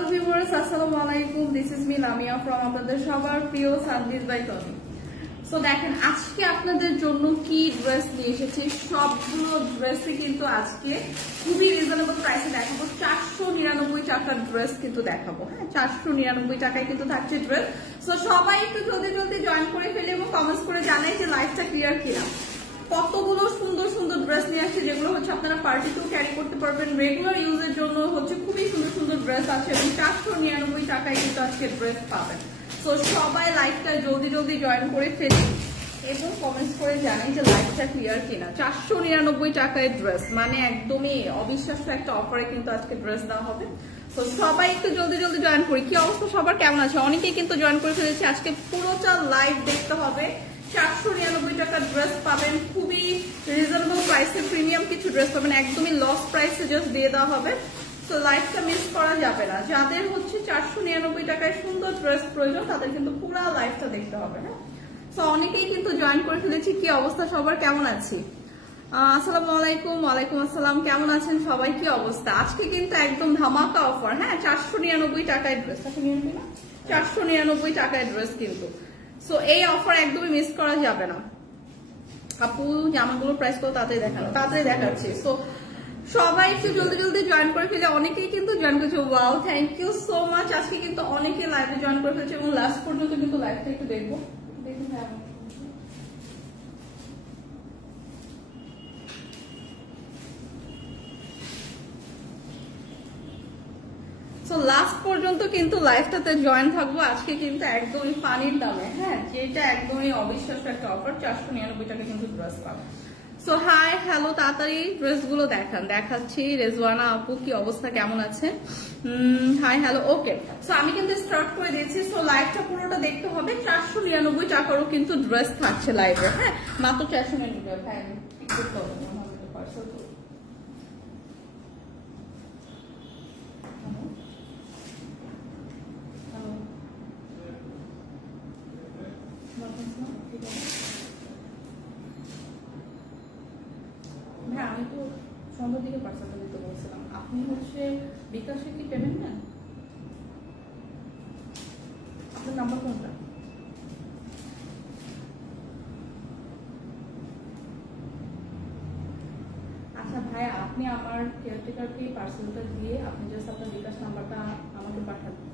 Hello viewers, আসসালামু আলাইকুম। This is me Lamia from আপনাদের সবার প্রিয় সানভিজ বাই তনি। সো দেখেন আজকে আপনাদের জন্য কি ড্রেস নিয়ে এসেছি। সবগুলো ড্রেসই কিন্তু আজকে খুবই রিজনেবল প্রাইসে দেখাবো। 499 টাকার ড্রেস কিন্তু দেখাবো। হ্যাঁ, 499 টাকায় কিন্তু থাকছে ড্রেস। সো সবাই একটু জলদি জলদি জয়েন করে ফেলে এবং কমেন্টস করে জানাই যে লাইফটা ক্লিয়ার কিনা। কতগুলো সুন্দর সুন্দর ড্রেস নিয়ে আসছে যেগুলো হচ্ছে আপনারা পার্টিতেও ক্যারি করতে পারবেন। রেগুলার ইউজের জন্য হচ্ছে খুবই সুন্দর সুন্দর ড্রেস আছে এবং 499 টাকায় কিন্তু আজকে ড্রেস পাবেন। তো সবাই লাইভটা জলদি জলদি জয়েন করে ফেলি এবং কমেন্টস করে জানাই যে লাইভটা ক্লিয়ার কিনা। 499 টাকায় ড্রেস মানে একদমই অবিশ্বাস্য একটা অফারে কিন্তু আজকে ড্রেস দেওয়া হবে। তো সবাই একটু জলদি জলদি জয়েন করি। কি অবস্থা সবার, কেমন আছে? অনেকেই কিন্তু জয়েন করে ফেলেছে। আজকে পুরোটা লাইভ দেখতে হবে। 499 টাকার ড্রেস পাবেন, খুবই রিজনেবল প্রাইসে প্রিমিয়াম কিছু ড্রেস পাবেন, একদমই লস প্রাইসে জাস্ট দিয়ে দেওয়া হবে। তো লাইভটা মিস করা যাবে না। যাদের হচ্ছে 499 টাকায় সুন্দর ড্রেস প্রয়োজন তাদের কিন্তু পুরো লাইভটা দেখতে হবে। হ্যাঁ, তো অনেকেই কিন্তু জয়েন করে ফেলেছি। কি অবস্থা সবার, কেমন আছি? আসসালামু আলাইকুম। ওয়ালাইকুম আসসালাম। কেমন আছেন সবাই? কি অবস্থা? আজকে কিন্তু একদম ধামাকা অফার। হ্যাঁ, 499 টাকায় ড্রেস, 499 টাকায় ড্রেস কিন্তু। সো এই অফার একদমই মিস করা যাবে না। আপু জামাগুলোর প্রাইস কত তাড়াতাড়ি দেখাচ্ছি। সো সবাই একটু জলদি জলদি জয়েন করে ফেলে। অনেকেই কিন্তু জয়েন করেছে। Wow, thank you so much. আজকে কিন্তু অনেকে লাইভে জয়েন করে ফেলেছে এবং লাস্ট পর্যন্ত কিন্তু লাইভটা একটু দেখবো। তো লাস্ট পর্যন্ত কিন্তু লাইভটাতে জয়েন থাকবো। আজকে কিন্তু একদমই পানির দামে, হ্যাঁ, যেটা একদমই অবিশ্বাস্য একটা অফার। 499 টাকা কিন্তু ড্রেস পাবে। সো হাই, হ্যালো, তাড়াতাড়ি ড্রেস গুলো দেখাচ্ছি। রেজওয়ানা আপু কি অবস্থা, কেমন আছে? হাই, হ্যালো, ওকে। সো আমি কিন্তু স্টার্ট করে দিয়েছি। সো লাইভটা পুরোটা দেখতে হবে। 499 টাকারও কিন্তু ড্রেস থাকছে লাইভে। হ্যাঁ, মাত্র 499 টাকা। হ্যাঁ, আমি তো সন্ধ্যার দিকে পার্সেলটা দিতে বলছিলাম। আপনি হচ্ছে বিকাশে কি পেমেন্ট নেন? আপনার নাম্বার কোনটা? আচ্ছা ভাইয়া, আপনি আমার কেয়ারটেকারকে পার্সেলটা দিয়ে আপনি জাস্ট আপনার বিকাশ নাম্বারটা আমাকে পাঠাবেন।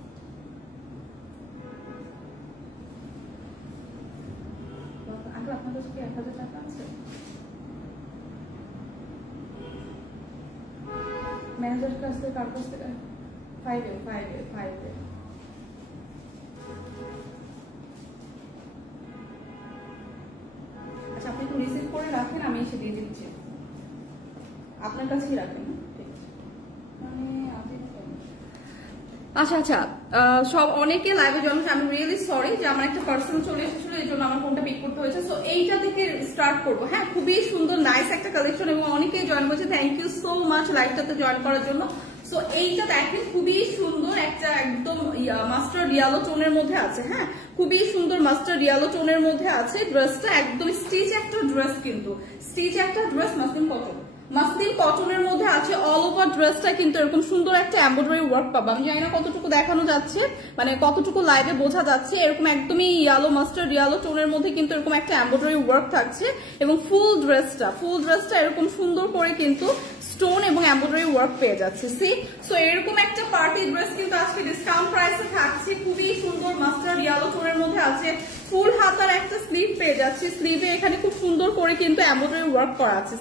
আঙ্কেল, আপনার কাছে কি 1000 টাকা আছে? ম্যানেজারের কাছ থেকে, কার কাছ থেকে? 5 আচ্ছা, আপনি একটু রিসিভ করে রাখেন, আমি এসে দিয়ে দিচ্ছি। আপনার কাছেই রাখেন। আচ্ছা, সব অনেকে লাইভে জয়েন হচ্ছে। আমি রিয়েলি সরি যে আমার একটা পার্সন চলে এসেছিল, এই জন্য আমার ফোনটা পিক করতে হয়েছে। সো এইটা থেকে স্টার্ট করবো। হ্যাঁ, খুবই সুন্দর নাইস একটা কালেকশন এবং অনেকেই জয়েন করছে। থ্যাংক ইউ সো মাচ লাইভটাতে জয়েন করার জন্য। সো এইটা দেখেন, খুবই সুন্দর একটা একদম মাস্টার্ড ইয়েলো টোনের মধ্যে আছে। হ্যাঁ, খুবই সুন্দর মাস্টার্ড ইয়েলো টোনের মধ্যে আছে ড্রেসটা। একদম স্টিচ একটা ড্রেস, কিন্তু স্টিচ একটা ড্রেস, মাসলিন কটনের মধ্যে আছে। অল ওভার ড্রেসটা কিন্তু এরকম সুন্দর একটা এমব্রয়ডারি ওয়ার্ক পাবো। আমি জানি না কতটুকু দেখানো যাচ্ছে, মানে কতটুকু লাইভে বোঝা যাচ্ছে। এরকম একদমই ইয়েলো, মাস্টার্ড ইয়েলো টোনের মধ্যে কিন্তু এরকম একটা এমব্রয়ডারি ওয়ার্ক থাকছে এবং ফুল ড্রেসটা এরকম সুন্দর করে কিন্তু স্টোন এবং এমব্রয়ডারি ওয়ার্ক পেয়ে যাচ্ছে। সো এরকম একটা পার্টি ড্রেস কিন্তু আজকে ডিসকাউন্ট প্রাইসে থাকছে। খুবই সুন্দর মাস্টার্ড ইয়েলো টোনের মধ্যে আছে। ফুল হাতার একটা স্লিভ পেয়ে যাচ্ছে। স্লিভে এখানে খুব সুন্দর করে কিন্তু এমব্রয়ডারি ওয়ার্ক করা আছে।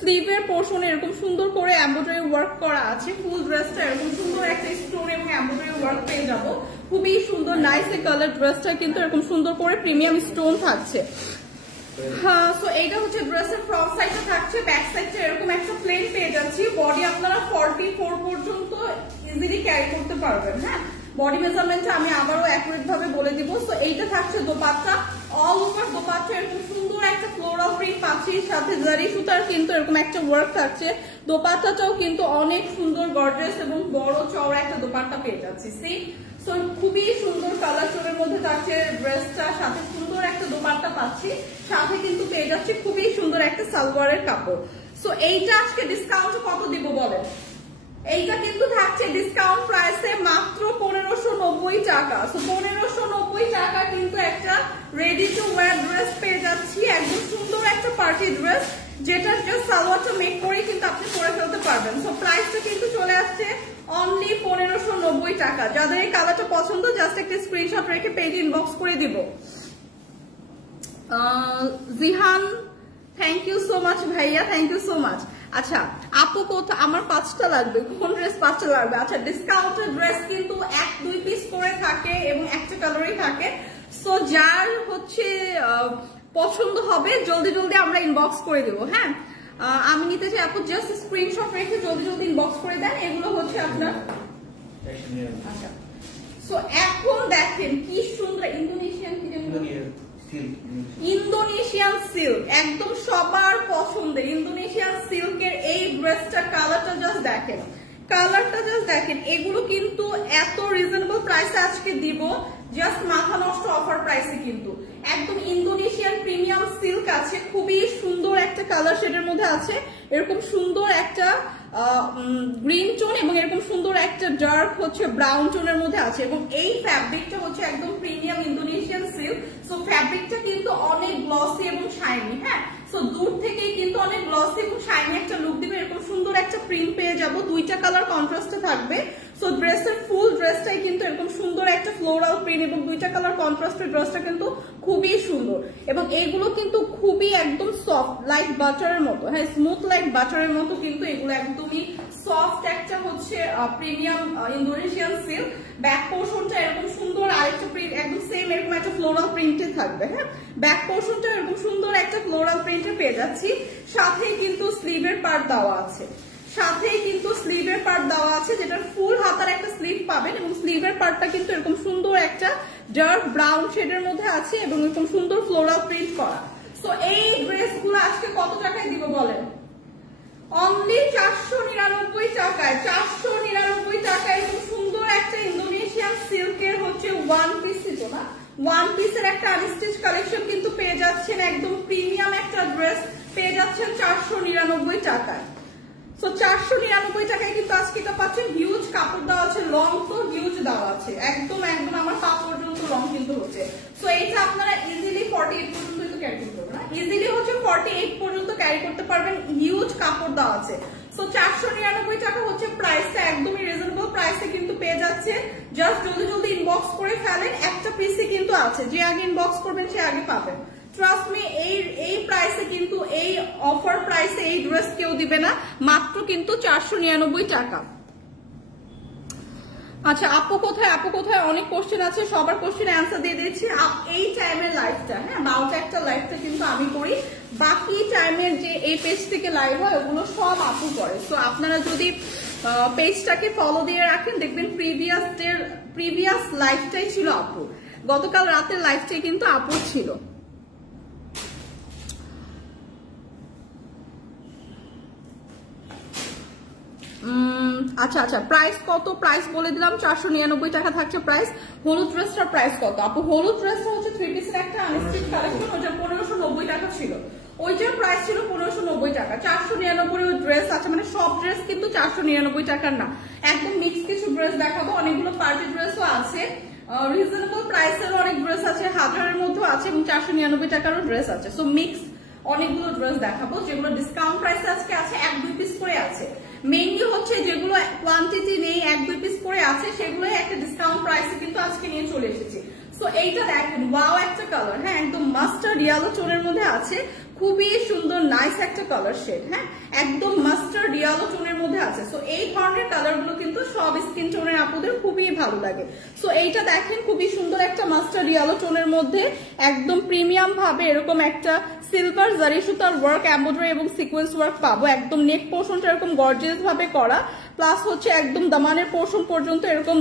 স্লিভের পোর্শন এরকম সুন্দর করে এমব্রয়ডারি ওয়ার্ক করা আছে। ফুল ড্রেসটা এরকম সুন্দর একটা স্টোন এবং এমব্রয়ডারি ওয়ার্ক পেয়ে যাবো। খুবই সুন্দর নাইস কালার ড্রেসটা কিন্তু এরকম সুন্দর করে প্রিমিয়াম স্টোন থাকছে। হ্যাঁ, সো এইটা হচ্ছে ড্রেসের ফ্রন্ট সাইডটা থাকছে। ব্যাক সাইডটা এরকম একটা প্লেন পেয়ে যাচ্ছি। বডি আপনারা 44 পর্যন্ত ইজিলি ক্যারি করতে পারবেন। হ্যাঁ, বডি মেজারমেন্টটা আমি আবারও অ্যাকুরেট ভাবে বলে দিব। সো এইটা থাকছে দোপাট্টা। অল ওভার দোপাট্টা এরকম সুন্দর একটা ফ্লোরাল প্রিন্ট পাচ্ছি, সাথে জারি সুতার কিন্তু এরকম একটা ওয়ার্ক থাকছে। দোপাট্টাটাও কিন্তু অনেক সুন্দর গর্জিয়াস এবং বড় চওড়া একটা দোপাট্টা পেয়ে যাচ্ছি। সো খুবই সুন্দর কালার টোনের মধ্যে থাকছে ড্রেসটা, সাথে সুন্দর একটা দোপাট্টা পাচ্ছি, সাথে কিন্তু পেয়ে যাচ্ছি খুবই সুন্দর একটা সালোয়ারের কাপড়। সো এইটা আজকে ডিসকাউন্ট কত দিব বলেন? এইটা কিন্তু থাকছে ডিসকাউন্ট প্রাইসে মাত্র 1590 টাকা। সো 1590 টাকা কিন্তু একটা রেডি টু ওয়্যার ড্রেস পেয়ে যাচ্ছি, একদম সুন্দর একটা পার্টি ড্রেস, যেটা জাস্ট সালোয়ারটা মেক করেই কিন্তু আপনি পরে ফেলতে পারবেন। সো প্রাইসটা কিন্তু চলে আসছে অনলি 1590 টাকা। যাদের এই কালারটা পছন্দ জাস্ট একটা স্ক্রিনশট রেখে পেজ ইনবক্স করে দিব। Jihan thank you so much ভাইয়া, থ্যাংক ইউ সো মাচ। আচ্ছা আপু কোথায়, আমার 5টা লাগবে, কোন ড্রেস 5টা লাগবে? আচ্ছা ডিসকাউন্টেড ড্রেস কিন্তু 1-2 পিস করে থাকে এবং একটা কালারই থাকে। সো যার হচ্ছে পছন্দ হবে জলদি জলদি আমরা ইনবক্স করে দেবো। হ্যাঁ আমি নিতে চাই, আপু জাস্ট স্ক্রিনশট রেখে জলদি জলদি ইনবক্স করে দেন। এগুলো হচ্ছে আপনার। আচ্ছা সো এখন দেখেন কি সুন্দর ইন্দোনেশিয়ান, ইন্দোনেশিয়ান সিল্ক, একদম সবার পছন্দের ইন্দোনেশিয়ান সিল্কের এই ড্রেসটা কালারটা জাস্ট দেখেন, কালারটা জাস্ট দেখেন। এগুলো কিন্তু এত রিজনেবল প্রাইসে আজকে দিব, জাস্ট মাথা নষ্ট অফার প্রাইসে কিন্তু একদম ইন্দোনেশিয়ান প্রিমিয়াম সিল্ক আছে, খুবই সুন্দর একটা কালার শেডের মধ্যে আছে, এরকম সুন্দর একটা গ্রিন টোন এবং এরকম সুন্দর একটা ডার্ক হচ্ছে ব্রাউন টোনের মধ্যে আছে এবং এই ফ্যাব্রিকটা হচ্ছে একদম প্রিমিয়াম ইন্দোনেশিয়ান সিল্ক। সো ফ্যাব্রিকটা কিন্তু অনেক গ্লসি এবং শাইনি। হ্যাঁ সো দূর থেকেই কিন্তু অনেক গ্লসি এবং শাইনি একটা লুক দিবে, এরকম সুন্দর একটা প্রিন্ট পেয়ে যাবো, 2টা কালার কন্ট্রাস্টে থাকবে। সো ড্রেসের ফুল ড্রেসটাই কিন্তু এরকম সুন্দর একটা ফ্লোরাল প্রিন্ট এবং 2টা কালার কন্ট্রাস্টের ড্রেসটা কিন্তু খুবই সুন্দর এবং এগুলো কিন্তু খুবই একদম সফট লাইক বাটারের মতো। হ্যাঁ স্মুথ লাইক বাটারের মতো কিন্তু এগুলো একদমই সফট একটা হচ্ছে প্রিমিয়াম ইন্দোনেশিয়ান সিল্ক। ব্যাক পোর্শনটা এরকম সুন্দর আরেকটা প্রিন্ট একদম সেম এরকম একটা ফ্লোরাল প্রিন্টে থাকবে। হ্যাঁ ব্যাক পোর্শনটা এরকম সুন্দর একটা ফ্লোরাল প্রিন্টে পেয়ে যাচ্ছি, সাথেই কিন্তু স্লিভের পার্ট দেওয়া আছে, সাথেই কিন্তু স্লিভের পার্ট দেওয়া আছে, যেটা ফুল হাতার একটা স্লিভ পাবেন এবং স্লিভের পার্টটা কিন্তু এরকম সুন্দর একটা ডার্ক ব্রাউন শেডের মধ্যে আছে এবং এরকম সুন্দর ফ্লোরাল প্রিন্ট করা। সো এই ড্রেসগুলো আজকে কত টাকায় দিব বলেন? অনলি 499 টাকায়, 499 টাকায় এরকম সুন্দর একটা ইন্দোনেশিয়ান সিল্কের হচ্ছে ওয়ান পিস ছিল না, ওয়ান পিসের একটা আনস্টিচ কালেকশন কিন্তু পেয়ে যাচ্ছেন, একদম প্রিমিয়াম একটা ড্রেস পেয়ে যাচ্ছেন 499 টাকায়। সো 499 টাকায় কিন্তু আজকে এটা পাচ্ছেন। হিউজ কাপড় দেওয়া আছে, লং তো হিউজ দেওয়া আছে, একদম একদম আমার পা পর্যন্ত লং কিন্তু হচ্ছে। সো এইটা আপনারা ইজিলি 48 পর্যন্ত তো ক্যারি করতে পারবেন, ইজিলি হচ্ছে 48 পর্যন্ত ক্যারি করতে পারবেন, হিউজ কাপড় দেওয়া আছে। সো 499 টাকা হচ্ছে প্রাইসটা, একদমই রিজনেবল প্রাইসে কিন্তু পেয়ে যাচ্ছে। জাস্ট জলদি জলদি ইনবক্স করে ফেলেন, একটা পিসই কিন্তু আছে, যে আগে ইনবক্স করবেন সে আগে পাবেন। ট্রাস্ট মি এই প্রাইসে কিন্তু এই অফার প্রাইসে এই ড্রেস কেউ দিবে না, মাত্র কিন্তু 499 টাকা। আচ্ছা আপু কোথায়, আপু কোথায়, অনেক কোশ্চেন আছে, সবার কোশ্চেন অ্যান্সার দিয়ে দিচ্ছি। এই টাইমের লাইভটা, হ্যাঁ 12টা একটা লাইভটা কিন্তু আমি করি, বাকি টাইমের যে এই পেজ থেকে লাইভ হয় ওগুলো সব আপু করে। সো আপনারা যদি পেজটাকে ফলো দিয়ে রাখেন দেখবেন প্রিভিয়াস লাইভটাই ছিল আপু, গতকাল রাতের লাইভটাই কিন্তু আপু ছিল। আচ্ছা আচ্ছা প্রাইস কত, প্রাইস বলে দিলাম 499 টাকা থাকছে প্রাইস। হলুদ ড্রেসটার প্রাইস কত আপু? হলুদ ড্রেসটা হচ্ছে 3 পিসের একটা আনস্টিচ কালেকশন, ওটা 1590 টাকা ছিল, ওইটার প্রাইস ছিল 1590 টাকা। 499 ড্রেস আছে, মানে সব ড্রেস কিন্তু 499 টাকার না, একদম মিক্স কিছু ড্রেস দেখাবো, অনেকগুলো পার্টি ড্রেসও আছে, রিজনেবল প্রাইসেরও অনেক ড্রেস আছে, 1000-এর মধ্যেও আছে এবং 499 টাকারও ড্রেস আছে। সো মিক্স অনেকগুলো ড্রেস দেখাবো, যেগুলো ডিসকাউন্ট প্রাইসে আজকে আছে, 1-2 পিস করে আছে। মেইনলি হচ্ছে যেগুলো কোয়ান্টিটি নেই 1-2 পিস করে আছে, সেগুলোই একটা ডিসকাউন্ট প্রাইসে কিন্তু আজকে নিয়ে চলে এসেছি। সো এইটা দেখেন, ওয়াও একটা কালার, হ্যাঁ একদম মাস্টার্ড ইয়েলো টোনের মধ্যে আছে, খুবই সুন্দর নাইস একটা কালার শেড, হ্যাঁ একদম মাস্টার্ড ইয়েলো টোনের মধ্যে আছে। সো এই ধরনের কালার গুলো কিন্তু সব স্কিন টোনের আপুদের খুবই ভালো লাগে। সো এইটা দেখেন খুবই সুন্দর একটা মাস্টার্ড ইয়েলো টোনের মধ্যে একদম প্রিমিয়াম ভাবে এরকম একটা সিলভার জারি সুতার ওয়ার্ক, এমব্রয়ডারি এবং সিকোয়েন্স ওয়ার্ক পাবো, একদম নেক পোর্শনটা এরকম গর্জিয়াস ভাবে করা, প্লাস হচ্ছে একদম দামানের পোর্শন পর্যন্ত এরকম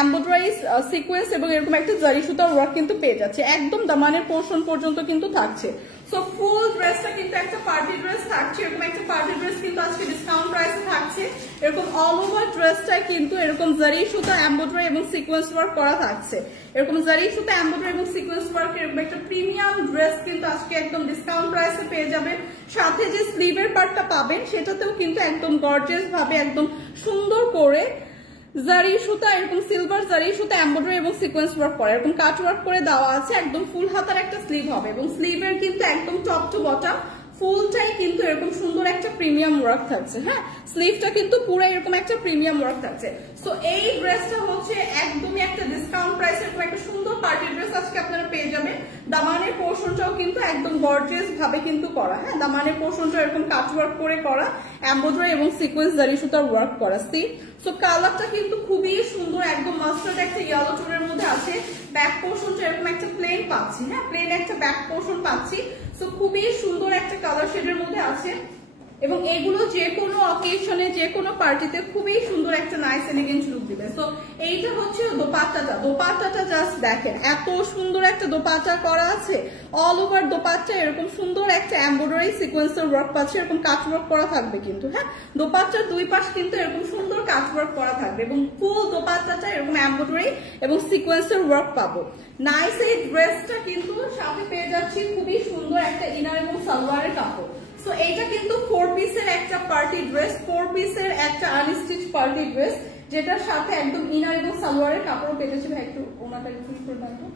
এমব্রয়ডারি সিকোয়েন্স এবং এরকম একটা জারি সুতার ওয়ার্ক কিন্তু পেয়ে যাচ্ছে, একদম দামানের পোর্শন পর্যন্ত কিন্তু থাকছে। সো ফুল ড্রেসটা কিন্তু একটা পার্টি ড্রেস থাকছে, এরকম একটা পার্টি ড্রেস কিন্তু আজকে ডিসকাউন্ট প্রাইসে থাকছে। এরকম অল ওভার ড্রেসটা কিন্তু এরকম জারি সুতা এমব্রয়ডারি এবং সিকোয়েন্স ওয়ার্ক করা থাকছে, এরকম জারি সুতা এমব্রয়ডারি এবং সিকোয়েন্স ওয়ার্ক এরকম একটা প্রিমিয়াম ড্রেস কিন্তু আজকে একদম ডিসকাউন্ট প্রাইসে পেয়ে যাবেন। সাথে যে স্লিভের পার্টটা পাবেন সেটাতেও কিন্তু একদম গর্জিয়াস ভাবে একদম সুন্দর করে জারি সুতা এরকম সিলভার জারি সুতা এমব্রয়ডারি এবং সিকোয়েন্স ওয়ার্ক করা এরকম কাট ওয়ার্ক করে দেওয়া আছে। একদম ফুল হাতার একটা স্লিভ হবে এবং স্লিভের কিন্তু একদম টপ টু বটম ফুলটাই কিন্তু এরকম সুন্দর একটা প্রিমিয়াম ওয়ার্ক থাকছে। হ্যাঁ, স্লিভটা কিন্তু পুরো এরকম একটা প্রিমিয়াম ওয়ার্ক থাকছে। সো এই ড্রেসটা হচ্ছে একদমই একটা ডিসকাউন্ট প্রাইসে এরকম একটা সুন্দর পার্টি ড্রেস আজকে আপনারা পেয়ে যাবেন। দামানের পোর্শনটাও কিন্তু একদম গর্জিয়াস ভাবে কিন্তু করা। হ্যাঁ, দামানের পোর্শনটা এরকম কাট ওয়ার্ক করে করা, এমব্রয়ডারি এবং সিকোয়েন্স জারি সুতার ওয়ার্ক করা। সো কালারটা কিন্তু খুবই সুন্দর, একদম মাস্টার্ড একটা ইয়েলো টোনের মধ্যে আছে। ব্যাক পোর্শনটা এরকম একটা প্লেন পাচ্ছি। হ্যাঁ, প্লেন একটা ব্যাক পোর্শন পাচ্ছি। সো খুবই সুন্দর একটা কালার শেডের মধ্যে আছে এবং এগুলো যে কোনো অকেশনে যে কোনো পার্টিতে খুবই সুন্দর একটা নাইস এলিগেন্ট লুক দিবে। সো এইটা হচ্ছে দোপাট্টাটা, দোপাট্টাটা জাস্ট দেখেন এত সুন্দর একটা দোপাট্টা করা আছে। অল ওভার দোপাট্টা এরকম সুন্দর একটা এমব্রয়ডারি সিকোয়েন্সের ওয়ার্ক পাচ্ছে, এরকম কাট ওয়ার্ক করা থাকবে কিন্তু। হ্যাঁ, দোপাট্টার দুই পাশ কিন্তু এরকম সুন্দর কাট ওয়ার্ক করা থাকবে এবং ফুল দোপাট্টাটা এরকম এমব্রয়ডারি এবং সিকোয়েন্সের ওয়ার্ক পাবো। নাইস এই ড্রেসটা কিন্তু সাথে পেয়ে যাচ্ছি খুবই সুন্দর একটা ইনার এবং সালোয়ারের কাপড়। সো এইটা কিন্তু 4 পিসের একটা পার্টি ড্রেস, 4 পিসের একটা আনস্টিচ পার্টি ড্রেস, যেটার সাথে একদম ইনার এবং সালোয়ারের কাপড় পেয়েছি। ভাই একটু ওনাটা একটু করে দেখো।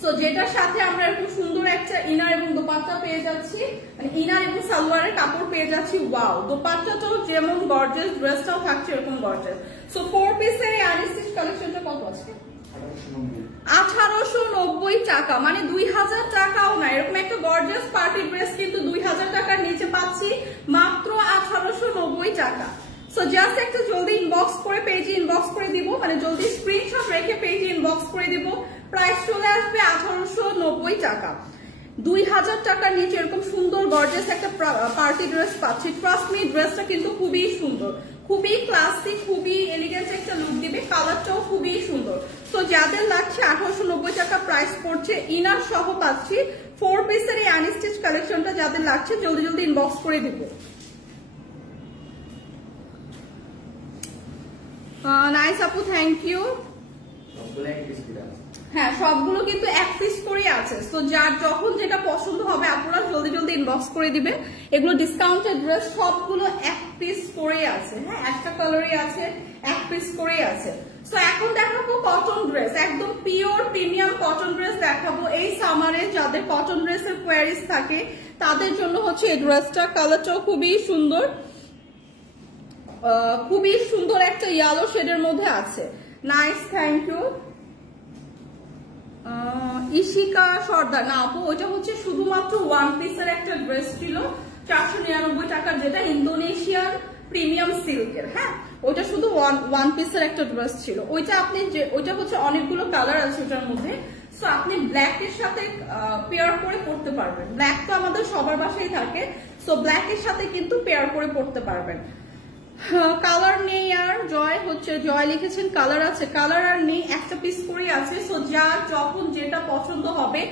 সো যেটার সাথে আমরা এরকম সুন্দর একটা ইনার এবং দোপাট্টা পেয়ে যাচ্ছি, মানে ইনার এবং সালোয়ারের কাপড় পেয়ে যাচ্ছি। ওয়াও, দোপাট্টাটাও যেমন গর্জিয়াস, ড্রেসটাও থাকছে এরকম গর্জিয়াস। সো 4 পিসের এই আনস্টিচ কালেকশনটা কত আছে? 1890 টাকা, মানে 2000 টাকাও না। এরকম একটা গর্জিয়াস পার্টি ড্রেস কিন্তু 2000 টাকার নিচে পাচ্ছি মাত্র 1890 টাকা। সো জাস্ট একটা জলদি ইনবক্স করে পেজে ইনবক্স করে দিব, মানে জলদি স্ক্রিনশট রেখে পেজে ইনবক্স করে দিব। প্রাইস চলে আসবে 1890 টাকা। 2000 টাকার নিচে এরকম সুন্দর গর্জিয়াস একটা পার্টি ড্রেস পাচ্ছি। ট্রাস্ট মি, ড্রেসটা কিন্তু খুবই সুন্দর, খুবই ক্লাসিক, খুবই এলিগেন্ট একটা লুক দিবে। কালারটাও খুবই সুন্দর। সো যাদের লাগছে 1890 টাকা প্রাইস পড়ছে, ইনার সহ পাচ্ছি 4 পিসের এই আনস্টিচ কালেকশনটা। যাদের লাগছে জলদি জলদি ইনবক্স করে দিব। নাইস আপু, থ্যাংক ইউ। হ্যাঁ, সবগুলো কিন্তু 1 পিস করে আছে। সো যার যখন যেটা পছন্দ হবে আপনারা জলদি জলদি ইনবক্স করে দিবেন। এগুলো ডিসকাউন্টেড ড্রেস, সবগুলো 1 পিস করে আছে। হ্যাঁ, একটা কালারই আছে, 1 পিস করে আছে। সো এখন দেখাবো কটন ড্রেস, একদম পিওর প্রিমিয়াম কটন ড্রেস দেখাবো। এই সামারে যাদের কটন ড্রেসের কোয়ারিজ থাকে তাদের জন্য হচ্ছে এই ড্রেসটা। কালারটাও খুবই সুন্দর, খুবই সুন্দর একটা ইয়েলো শেডের মধ্যে আছে। Nice, thank you. Ishika Sardar, না আপু ওইটা হচ্ছে শুধুমাত্র 1 পিসের একটা ড্রেস ছিল 499 টাকার, যেটা ইন্দোনেশিয়ান প্রিমিয়াম সিল্কের। হ্যাঁ, ওইটা শুধু 1 পিসের একটা ড্রেস ছিল। ওইটা আপনি ওইটা হচ্ছে অনেকগুলো কালার আছে ওটার মধ্যে। সো আপনি ব্ল্যাক এর সাথে পেয়ার করে পড়তে পারবেন। ব্ল্যাক তো আমাদের সবার বাসায় থাকে, সো ব্ল্যাক এর সাথে কিন্তু পেয়ার করে পড়তে পারবেন। কালার নেই আর জয় হচ্ছে, জয় লিখেছেন কালার আছে, কালার আর নেই, একটা পিস করে আছে। সো যার যখন যেটা পছন্দ হবে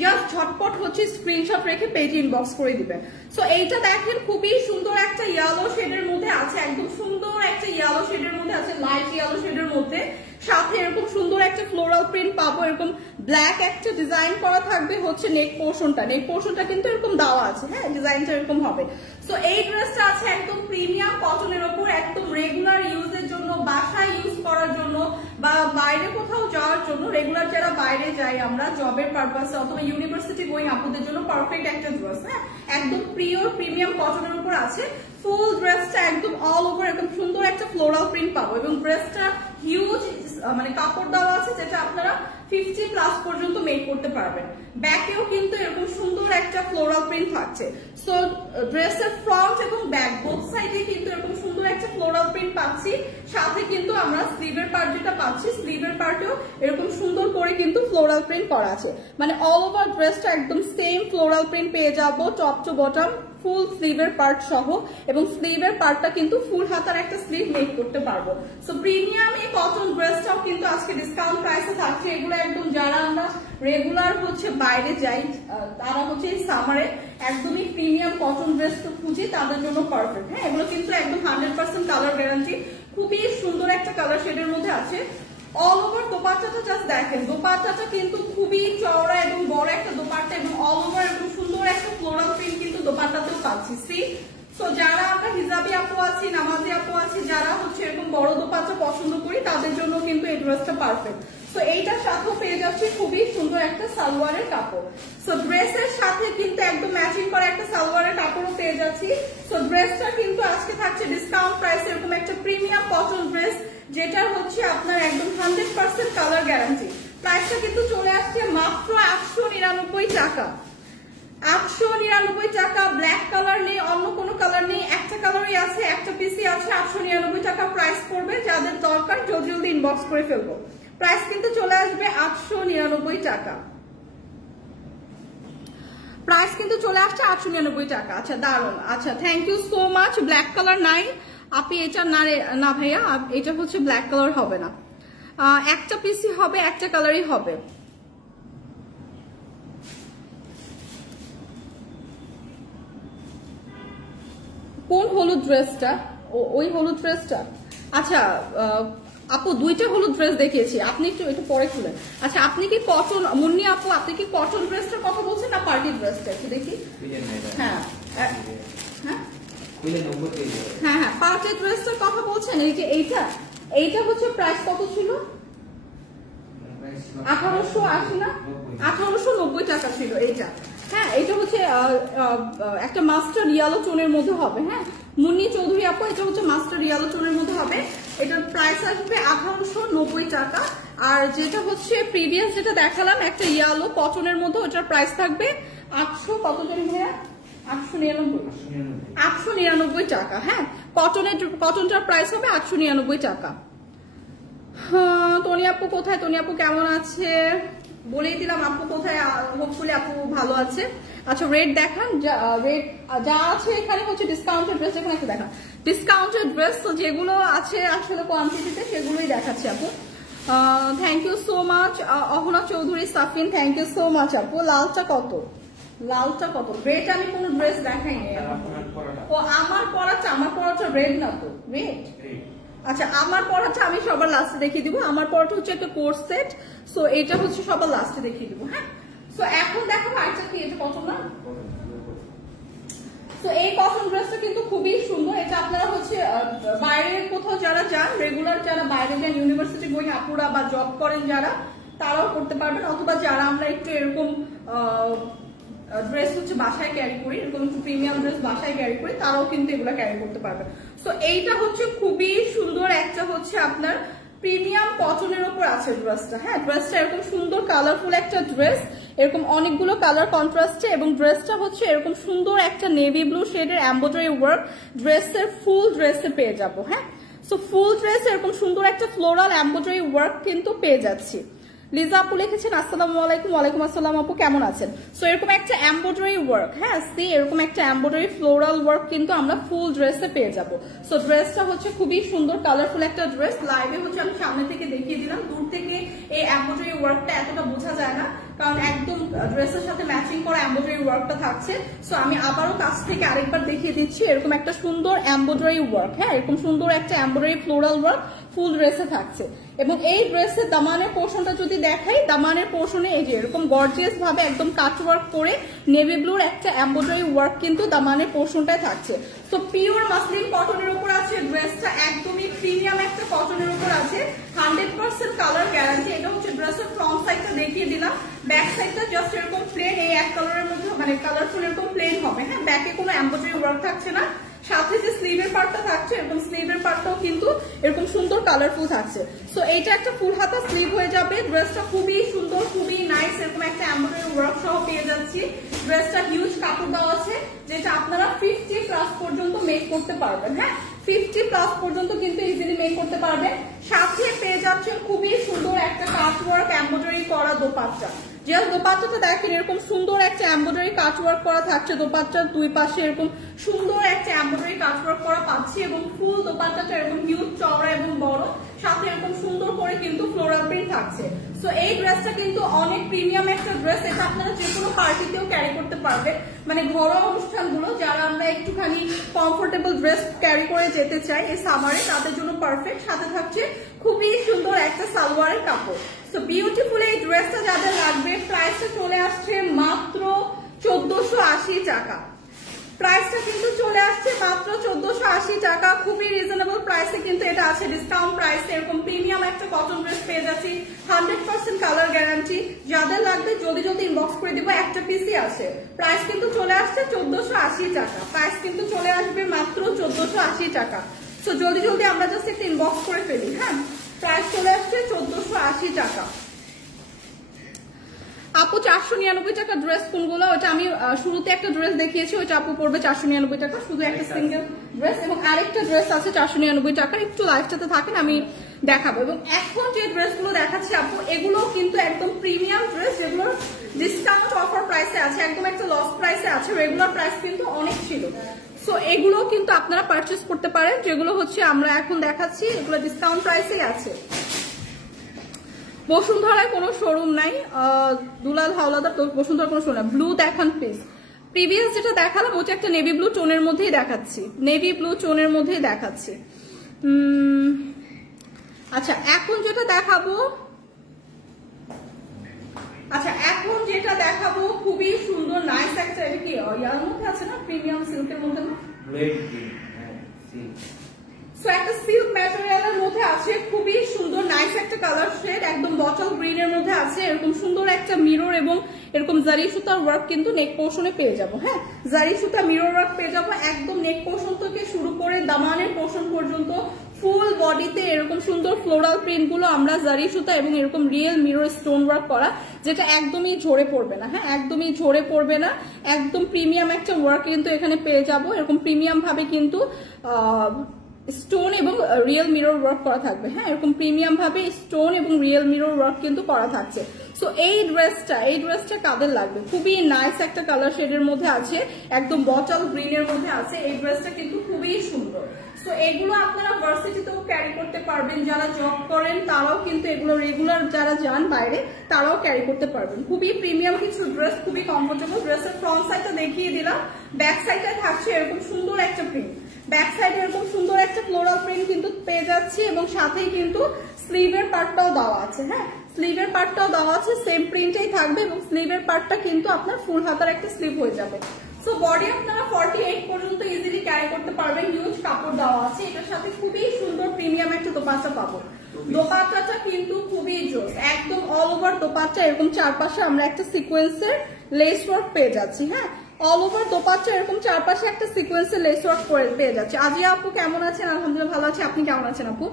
জাস্ট ঝটপট হচ্ছে স্ক্রিনশট রেখে পেজে ইনবক্স করে দিবেন। সো এইটা দেখেন খুবই সুন্দর একটা ইয়েলো শেডের মধ্যে আছে, একদম সুন্দর একটা ইয়েলো শেডের মধ্যে আছে, লাইট ইয়েলো শেডের মধ্যে। সাথে এরকম সুন্দর একটা ফ্লোরাল প্রিন্ট পাবো, এরকম ব্ল্যাক একটা ডিজাইন করা থাকবে হচ্ছে নেক পোর্শনটা। নেক পোর্শনটা কিন্তু এরকম দেওয়া আছে। হ্যাঁ, ডিজাইনটা এরকম হবে। সো এই ড্রেসটা আছে একদম প্রিমিয়াম কটনের ওপর, একদম রেগুলার ইউজের জন্য, বাসায় ইউজ করার জন্য বা বাইরে কোথাও যাওয়ার জন্য। রেগুলার যারা বাইরে যাই আমরা জবের পারপাসে অথবা ইউনিভার্সিটি গোয়িং আপুদের জন্য পারফেক্ট একটা ড্রেস। হ্যাঁ, একদম পিওর প্রিমিয়াম কটনের উপর আছে। ফুল ড্রেসটা একদম অল ওভার এরকম সুন্দর একটা ফ্লোরাল প্রিন্ট পাবো এবং ড্রেসটা হিউজ মানে কাপড় দেওয়া আছে, যেটা আপনারা 50+ পর্যন্ত মেক করতে পারবেন। ব্যাকেও কিন্তু এরকম সুন্দর একটা ফ্লোরাল প্রিন্ট থাকছে। সো ড্রেসের ফ্রন্ট এবং ব্যাক বোথ সাইডে কিন্তু এরকম সুন্দর একটা ফ্লোরাল প্রিন্ট পাচ্ছি। সাথে কিন্তু আমরা স্লিভের পার্ট যেটা পাচ্ছি, স্লিভের পার্টেও এরকম সুন্দর করে কিন্তু ফ্লোরাল প্রিন্ট করা আছে। মানে অল ওভার ড্রেসটা একদম সেম ফ্লোরাল প্রিন্ট পেয়ে যাবো টপ টু বটম। ফুল স্লিভের পার্ট সহ, এবং স্লিভের পার্টটা কিন্তু ফুল হাতার একটা স্লিভ মেক করতে পারবো। সো প্রিমিয়াম এই কটন ড্রেসটাও কিন্তু আজকে ডিসকাউন্ট প্রাইসে থাকছে। এগুলো একদম যারা আমরা রেগুলার হচ্ছে বাইরে যাই তারা হচ্ছে এই সামারে একদমই প্রিমিয়াম কটন ড্রেস তো খুঁজি, তাদের জন্য পারফেক্ট। হ্যাঁ, এগুলো কিন্তু একদম 100% কালার গ্যারান্টি, খুবই সুন্দর একটা কালার শেডের মধ্যে আছে। অল ওভার দোপাট্টাটা জাস্ট দেখেন, দোপাট্টাটা কিন্তু খুবই চওড়া এবং বড় একটা দোপাট্টা, এবং অল ওভার একদম সুন্দর একটা ফ্লোরাল প্রিন্ট কিন্তু দোপাট্টাতেও পাচ্ছি। সি সো যারা আমরা হিজাবি আপু আছি, নামাজি আপু আছি, যারা হচ্ছে এরকম বড় দোপাট্টা পছন্দ করি তাদের জন্য কিন্তু এই ড্রেসটা পারফেক্ট। সো এইটার সাথেও পেয়ে যাচ্ছি খুবই সুন্দর একটা সালোয়ারের কাপড়। সো ড্রেসের সাথে কিন্তু একদম ম্যাচিং করা একটা সালোয়ারের কাপড়ও পেয়ে যাচ্ছি। সো ড্রেসটা কিন্তু আজকে থাকছে ডিসকাউন্ট প্রাইস, এরকম একটা প্রিমিয়াম কটন ড্রেস যেটা হচ্ছে আপনার একদম 100% কালার গ্যারান্টি। প্রাইসটা কিন্তু চলে আসছে মাত্র 899 টাকা। 899 টাকা। ব্ল্যাক কালার নেই, অন্য কোনো কালার নেই, একটা কালারই আছে, একটা পিসই আছে। 899 টাকা প্রাইস পড়বে। যাদের দরকার জলদি জলদি ইনবক্স করে ফেলবো। প্রাইস কিন্তু চলে আসবে 899 টাকা। প্রাইস কিন্তু চলে আসছে 899 টাকা। আচ্ছা দারুন। আচ্ছা thank you so much. Black colour নাই আপনি, এটা না ভাইয়া, এটা হচ্ছে ব্ল্যাক কালার হবে না, একটা পিসি হবে, একটা কালারই হবে। কোন হলুদ ড্রেসটা? ওই হলুদ ড্রেসটা? আচ্ছা আপু দুইটা হলুদ ড্রেস দেখিয়েছি, আপনি একটু পরে খুলেন। আচ্ছা আপনি কি কটন, মুন্নি আপু আপনি কি কটন ড্রেসটার কথা বলছেন না পার্টি ড্রেসটা? একটু দেখি। হ্যাঁ হ্যাঁ হ্যাঁ হ্যাঁ পার্টি ড্রেসটার কথা বলছেন। এই যে এইটা হচ্ছে প্রাইস কত ছিল? 1880 না, 1890 টাকা ছিল এইটা। হ্যাঁ এটা হচ্ছে একটা মাস্টার ইয়েলো টোনের মধ্যে হবে। হ্যাঁ মুন্নি চৌধুরী আপু, এটা হচ্ছে মাস্টার ইয়েলো টোনের মধ্যে হবে। এটার প্রাইস আসবে 1890 টাকা। আর যেটা হচ্ছে প্রিভিয়াস যেটা দেখালাম একটা ইয়েলো কটনের মধ্যে, ওটার প্রাইস থাকবে 800 কত জানি ভাইয়া? 899 টাকা। হ্যাঁ কটনটার প্রাইস হবে 899 টাকা। হ্যাঁ টনি আপু কোথায়? টনি আপু কেমন আছে বলেই দিলাম আপু কোথায়, হোপফুলি আপু ভালো আছে। আচ্ছা রেট দেখান, রেট যা আছে এখানে হচ্ছে ডিসকাউন্টেড ড্রেস, এখানে একটু দেখান ডিসকাউন্টেড ড্রেস। তো যেগুলো আছে আসলে কোয়ান্টিটিতে সেগুলোই দেখাচ্ছি আপু। Thank you so much Ahona Chowdhury Safin, thank you so much আপু। লালটা কত? লালটা কত? রেড আমি কোনো ড্রেস দেখাইনি। ও আমার পরাটা রেড না তো, রেড। আচ্ছা আমার পরাটা আমি সবার লাস্টে দেখিয়ে দিব। আমার পরাটা হচ্ছে একটা কোর্স সেট, সো এটা হচ্ছে সবার লাস্টে দেখিয়ে দিব। হ্যাঁ সো এখন দেখো আরেকটা কি, এটা কত না? তো এই কটন ড্রেসটা কিন্তু খুবই সুন্দর। এটা আপনারা হচ্ছে বাইরে কোথাও যারা যান, রেগুলার যারা বাইরে যান, ইউনিভার্সিটি গোয়িং আপুরা বা জব করেন যারা, তারাও করতে পারবেন। অথবা যারা আমরা একটু এরকম ড্রেস হচ্ছে বাসায় ক্যারি করি, এরকম একটু প্রিমিয়াম ড্রেস বাসায় ক্যারি করি, তারাও কিন্তু এগুলো ক্যারি করতে পারবে। সো এইটা হচ্ছে খুবই সুন্দর একটা হচ্ছে আপনার প্রিমিয়াম কটনের উপর আছে ড্রেসটা। হ্যাঁ ড্রেসটা এরকম সুন্দর কালারফুল একটা ড্রেস, এরকম অনেকগুলো কালার কন্ট্রাস্টে, এবং ড্রেসটা হচ্ছে এরকম সুন্দর একটা নেভি ব্লু শেডের এমব্রয়ডারি ওয়ার্ক ড্রেসের ফুল ড্রেসে পেয়ে যাবো। হ্যাঁ সো ফুল ড্রেস এরকম সুন্দর একটা ফ্লোরাল এমব্রয়ডারি ওয়ার্ক কিন্তু পেয়ে যাচ্ছি। লিজা আপু লিখেছেন আসসালামু আলাইকুম। ওয়ালাইকুম আসসালাম আপু, কেমন আছেন? সো এরকম একটা এমব্রয়ডারি ওয়ার্ক, হ্যাঁ সি এরকম একটা এমব্রয়ডারি ফ্লোরাল ওয়ার্ক কিন্তু আমরা ফুল ড্রেসে পেয়ে যাব। সো ড্রেসটা হচ্ছে খুবই সুন্দর কালারফুল একটা ড্রেস। লাইভে হচ্ছে আমি সামনে থেকে দেখিয়ে দিলাম, দূর থেকে এই এমব্রয়ডারি ওয়ার্কটা এতটা বোঝা যায় না, কারণ একদম ড্রেসের সাথে ম্যাচিং করা এমব্রয়ডারি ওয়ার্কটা থাকছে। সো আমি আবারও কাছ থেকে আরেকবার দেখিয়ে দিচ্ছি, এরকম একটা সুন্দর এমব্রয়ডারি ওয়ার্ক। হ্যাঁ এরকম সুন্দর একটা এমব্রয়ডারি ফ্লোরাল ওয়ার্ক ফুল ড্রেসে থাকছে। এবং এই ড্রেসের দামানের পোর্শনটা যদি দেখাই, দামানের পোর্শনে এই যে এরকম গর্জিয়াস ভাবে একদম কাট ওয়ার্ক করে নেভি ব্লুর একটা এমব্রয়ডারি ওয়ার্ক কিন্তু দামানের পোর্শনটায় থাকছে। তো পিওর মাসলিন কটনের উপর আছে ড্রেসটা, একদমই প্রিমিয়াম একটা কটনের উপর আছে, 100% কালার গ্যারান্টি। এটা হচ্ছে ড্রেসের ফ্রন্ট সাইডটা দেখিয়ে দিলাম, ব্যাক সাইডটা জাস্ট এরকম প্লেন, এই এক কালারের মধ্যে মানে কালারফুল এরকম প্লেন হবে। হ্যাঁ ব্যাকে কোনো এমব্রয়ডারি ওয়ার্ক থাকছে না, সাথে যে স্লিভের পার্টটা থাকছে এরকম স্লিভের পার্টটাও কিন্তু এরকম সুন্দর কালারফুল থাকছে। সো এইটা একটা ফুল হাতা স্লিভ হয়ে যাবে। ড্রেসটা খুবই সুন্দর, খুবই নাইস, এরকম একটা এমব্রয়ডারি ওয়ার্ক সহ পেয়ে যাচ্ছি। ড্রেসটা হিউজ কাপড় দেওয়া আছে, যেটা আপনারা 50+ পর্যন্ত মেক করতে পারবেন। হ্যাঁ 50+ পর্যন্ত কিন্তু ইজিলি মেক করতে পারবেন। সাথে পেয়ে যাচ্ছেন খুবই সুন্দর একটা কাট ওয়ার্ক এমব্রয়ডারি করা দোপাট্টা। জাস্ট দোপাট্টাটা দেখেন, এরকম সুন্দর একটা এমব্রয়ডারি কাটওয়ার্ক করা থাকছে, দোপাট্টার দুই পাশে এরকম সুন্দর একটা এমব্রয়ডারি কাটওয়ার্ক করা পাচ্ছি এবং ফুল দোপাট্টাটা এরকম হিউজ চওড়া এবং বড়, সাথে এরকম সুন্দর করে কিন্তু ফ্লোরাল প্রিন্ট থাকছে। সো এই ড্রেসটা কিন্তু অনেক প্রিমিয়াম একটা ড্রেস, এটা আপনারা যে কোনো পার্টিতেও ক্যারি করতে পারবেন, মানে ঘরোয়া অনুষ্ঠানগুলো যারা আমরা একটুখানি কমফোর্টেবল ড্রেস ক্যারি করে যেতে চাই এই সামারে, তাদের জন্য পারফেক্ট। সাথে থাকছে খুবই সুন্দর একটা সালোয়ারের কাপড়। সো বিউটিফুল এই ড্রেসটা যাদের লাগবে, প্রাইসটা চলে আসছে মাত্র 1480 টাকা। প্রাইসটা কিন্তু চলে আসছে মাত্র 1480 টাকা, খুবই রিজনেবল প্রাইসে কিন্তু এটা আছে, ডিসকাউন্ট প্রাইসে এরকম প্রিমিয়াম একটা কটন ড্রেস পেয়ে যাচ্ছি, 100% কালার গ্যারান্টি। যাদের লাগবে জলদি জলদি ইনবক্স করে দিব, একটা পিসি আছে। প্রাইস কিন্তু চলে আসছে 1480 টাকা, প্রাইস কিন্তু চলে আসবে মাত্র 1480 টাকা। সো জলদি জলদি আমরা জাস্ট একটা ইনবক্স করে ফেলি। হ্যাঁ, প্রাইস চলে আসছে 1480 টাকা। আপু 499 টাকা ড্রেস কোনগুলো? ওটা আমি শুরুতে একটা ড্রেস দেখিয়েছি, ওইটা আপু পড়বে 499 টাকা, শুধু একটা সিঙ্গেল ড্রেস। এবং আরেকটা ড্রেস আছে 499 টাকার, একটু লাইফটাতে থাকেন আমি দেখাবো। এবং এখন যে ড্রেসগুলো দেখাচ্ছি আপু, এগুলো কিন্তু একদম প্রিমিয়াম ড্রেস, যেগুলোর ডিসকাউন্ট অফার প্রাইসে আছে, একদম একটা লস প্রাইসে আছে, রেগুলার প্রাইস কিন্তু অনেক ছিল। সো এগুলো কিন্তু আপনারা পারচেস করতে পারেন, যেগুলো হচ্ছে আমরা এখন দেখাচ্ছি, এগুলো ডিসকাউন্ট প্রাইসেই আছে। বসুন্ধরায় কোনো শোরুম নাই, দুলাল হাওলাদার বসুন্ধরার কোনো শোরুম নাই। ব্লু দেখান প্লিজ। প্রিভিয়াস যেটা দেখালাম ওটা একটা নেভি ব্লু টোনের মধ্যেই দেখাচ্ছি, নেভি ব্লু টোনের মধ্যেই দেখাচ্ছি। আচ্ছা এখন যেটা দেখাবো, খুবই সুন্দর নাইস একটা, এটা কি ইয়ার মধ্যে আছে না, প্রিমিয়াম সিল্কের মধ্যে না, সো একটা সিল্ক ম্যাটেরিয়ালের মধ্যে আছে, খুবই সুন্দর নাইস একটা কালার শেড, একদম বটল গ্রিন এর মধ্যে আছে। এরকম সুন্দর একটা মিরর এবং এরকম জারি সুতার ওয়ার্ক কিন্তু নেক পোর্শনে পেয়ে যাবো। হ্যাঁ, জারি সুতা মিরর ওয়ার্ক পেয়ে যাবো একদম নেক পোর্শন থেকে শুরু করে দামানের পোর্শন পর্যন্ত, ফুল বডিতে এরকম সুন্দর ফ্লোরাল প্রিন্ট গুলো আমরা জারি সুতা এবং এরকম রিয়েল মিরর স্টোন ওয়ার্ক করা, যেটা একদমই ঝরে পড়বে না। হ্যাঁ, একদমই ঝরে পড়বে না, একদম প্রিমিয়াম একটা ওয়ার্ক কিন্তু এখানে পেয়ে যাবো। এরকম প্রিমিয়াম ভাবে কিন্তু স্টোন এবং রিয়েল মিরর ওয়ার্ক করা থাকবে। হ্যাঁ, এরকম প্রিমিয়াম ভাবে স্টোন এবং রিয়েল মিরর ওয়ার্ক কিন্তু করা থাকছে। সো এই ড্রেসটা কাদের লাগবে? খুবই নাইস একটা কালার শেডের মধ্যে আছে, একদম বটল গ্রিন এর মধ্যে আছে। এই ড্রেসটা কিন্তু খুবই সুন্দর। সো এগুলো আপনারা ভার্সিটিতেও ক্যারি করতে পারবেন, যারা জব করেন তারাও কিন্তু এগুলো, রেগুলার যারা যান বাইরে তারাও ক্যারি করতে পারবেন। খুবই প্রিমিয়াম কিছু ড্রেস, খুবই কমফোর্টেবল। ড্রেসের ফ্রন্ট সাইডটা দেখিয়ে দিলাম, ব্যাক সাইডে থাকছে এরকম সুন্দর একটা প্রিন্ট, ব্যাক সাইডে এরকম সুন্দর একটা ফ্লোরাল প্রিন্ট কিন্তু পেয়ে যাচ্ছি এবং সাথেই কিন্তু স্লিভের পার্টটাও দেওয়া আছে। হ্যাঁ, স্লিভের পার্টটাও দেওয়া আছে, সেম প্রিন্টেই থাকবে এবং স্লিভের পার্টটা কিন্তু আপনার ফুল হাতার একটা স্লিভ হয়ে যাবে। সো বডি আপনারা 48 পর্যন্ত ইজিলি ক্যারি করতে পারবেন, হিউজ কাপড় দেওয়া আছে। এটার সাথে খুবই সুন্দর প্রিমিয়াম একটা দোপাট্টা পাবো। দোপাট্টাটা কিন্তু খুবই জোস, একদম অল ওভার দোপাট্টা, এরকম চারপাশে আমরা একটা সিকোয়েন্সের লেস ওয়ার্ক পেয়ে যাচ্ছি। হ্যাঁ, অল ওভার দোপাট্টা এরকম চারপাশে একটা সিকোয়েন্সের লেস ওয়ার্ক পেয়ে যাচ্ছে। আজিয়া আপু কেমন আছেন? আলহামদুলিল্লাহ ভালো আছে, আপনি কেমন আছেন আপু?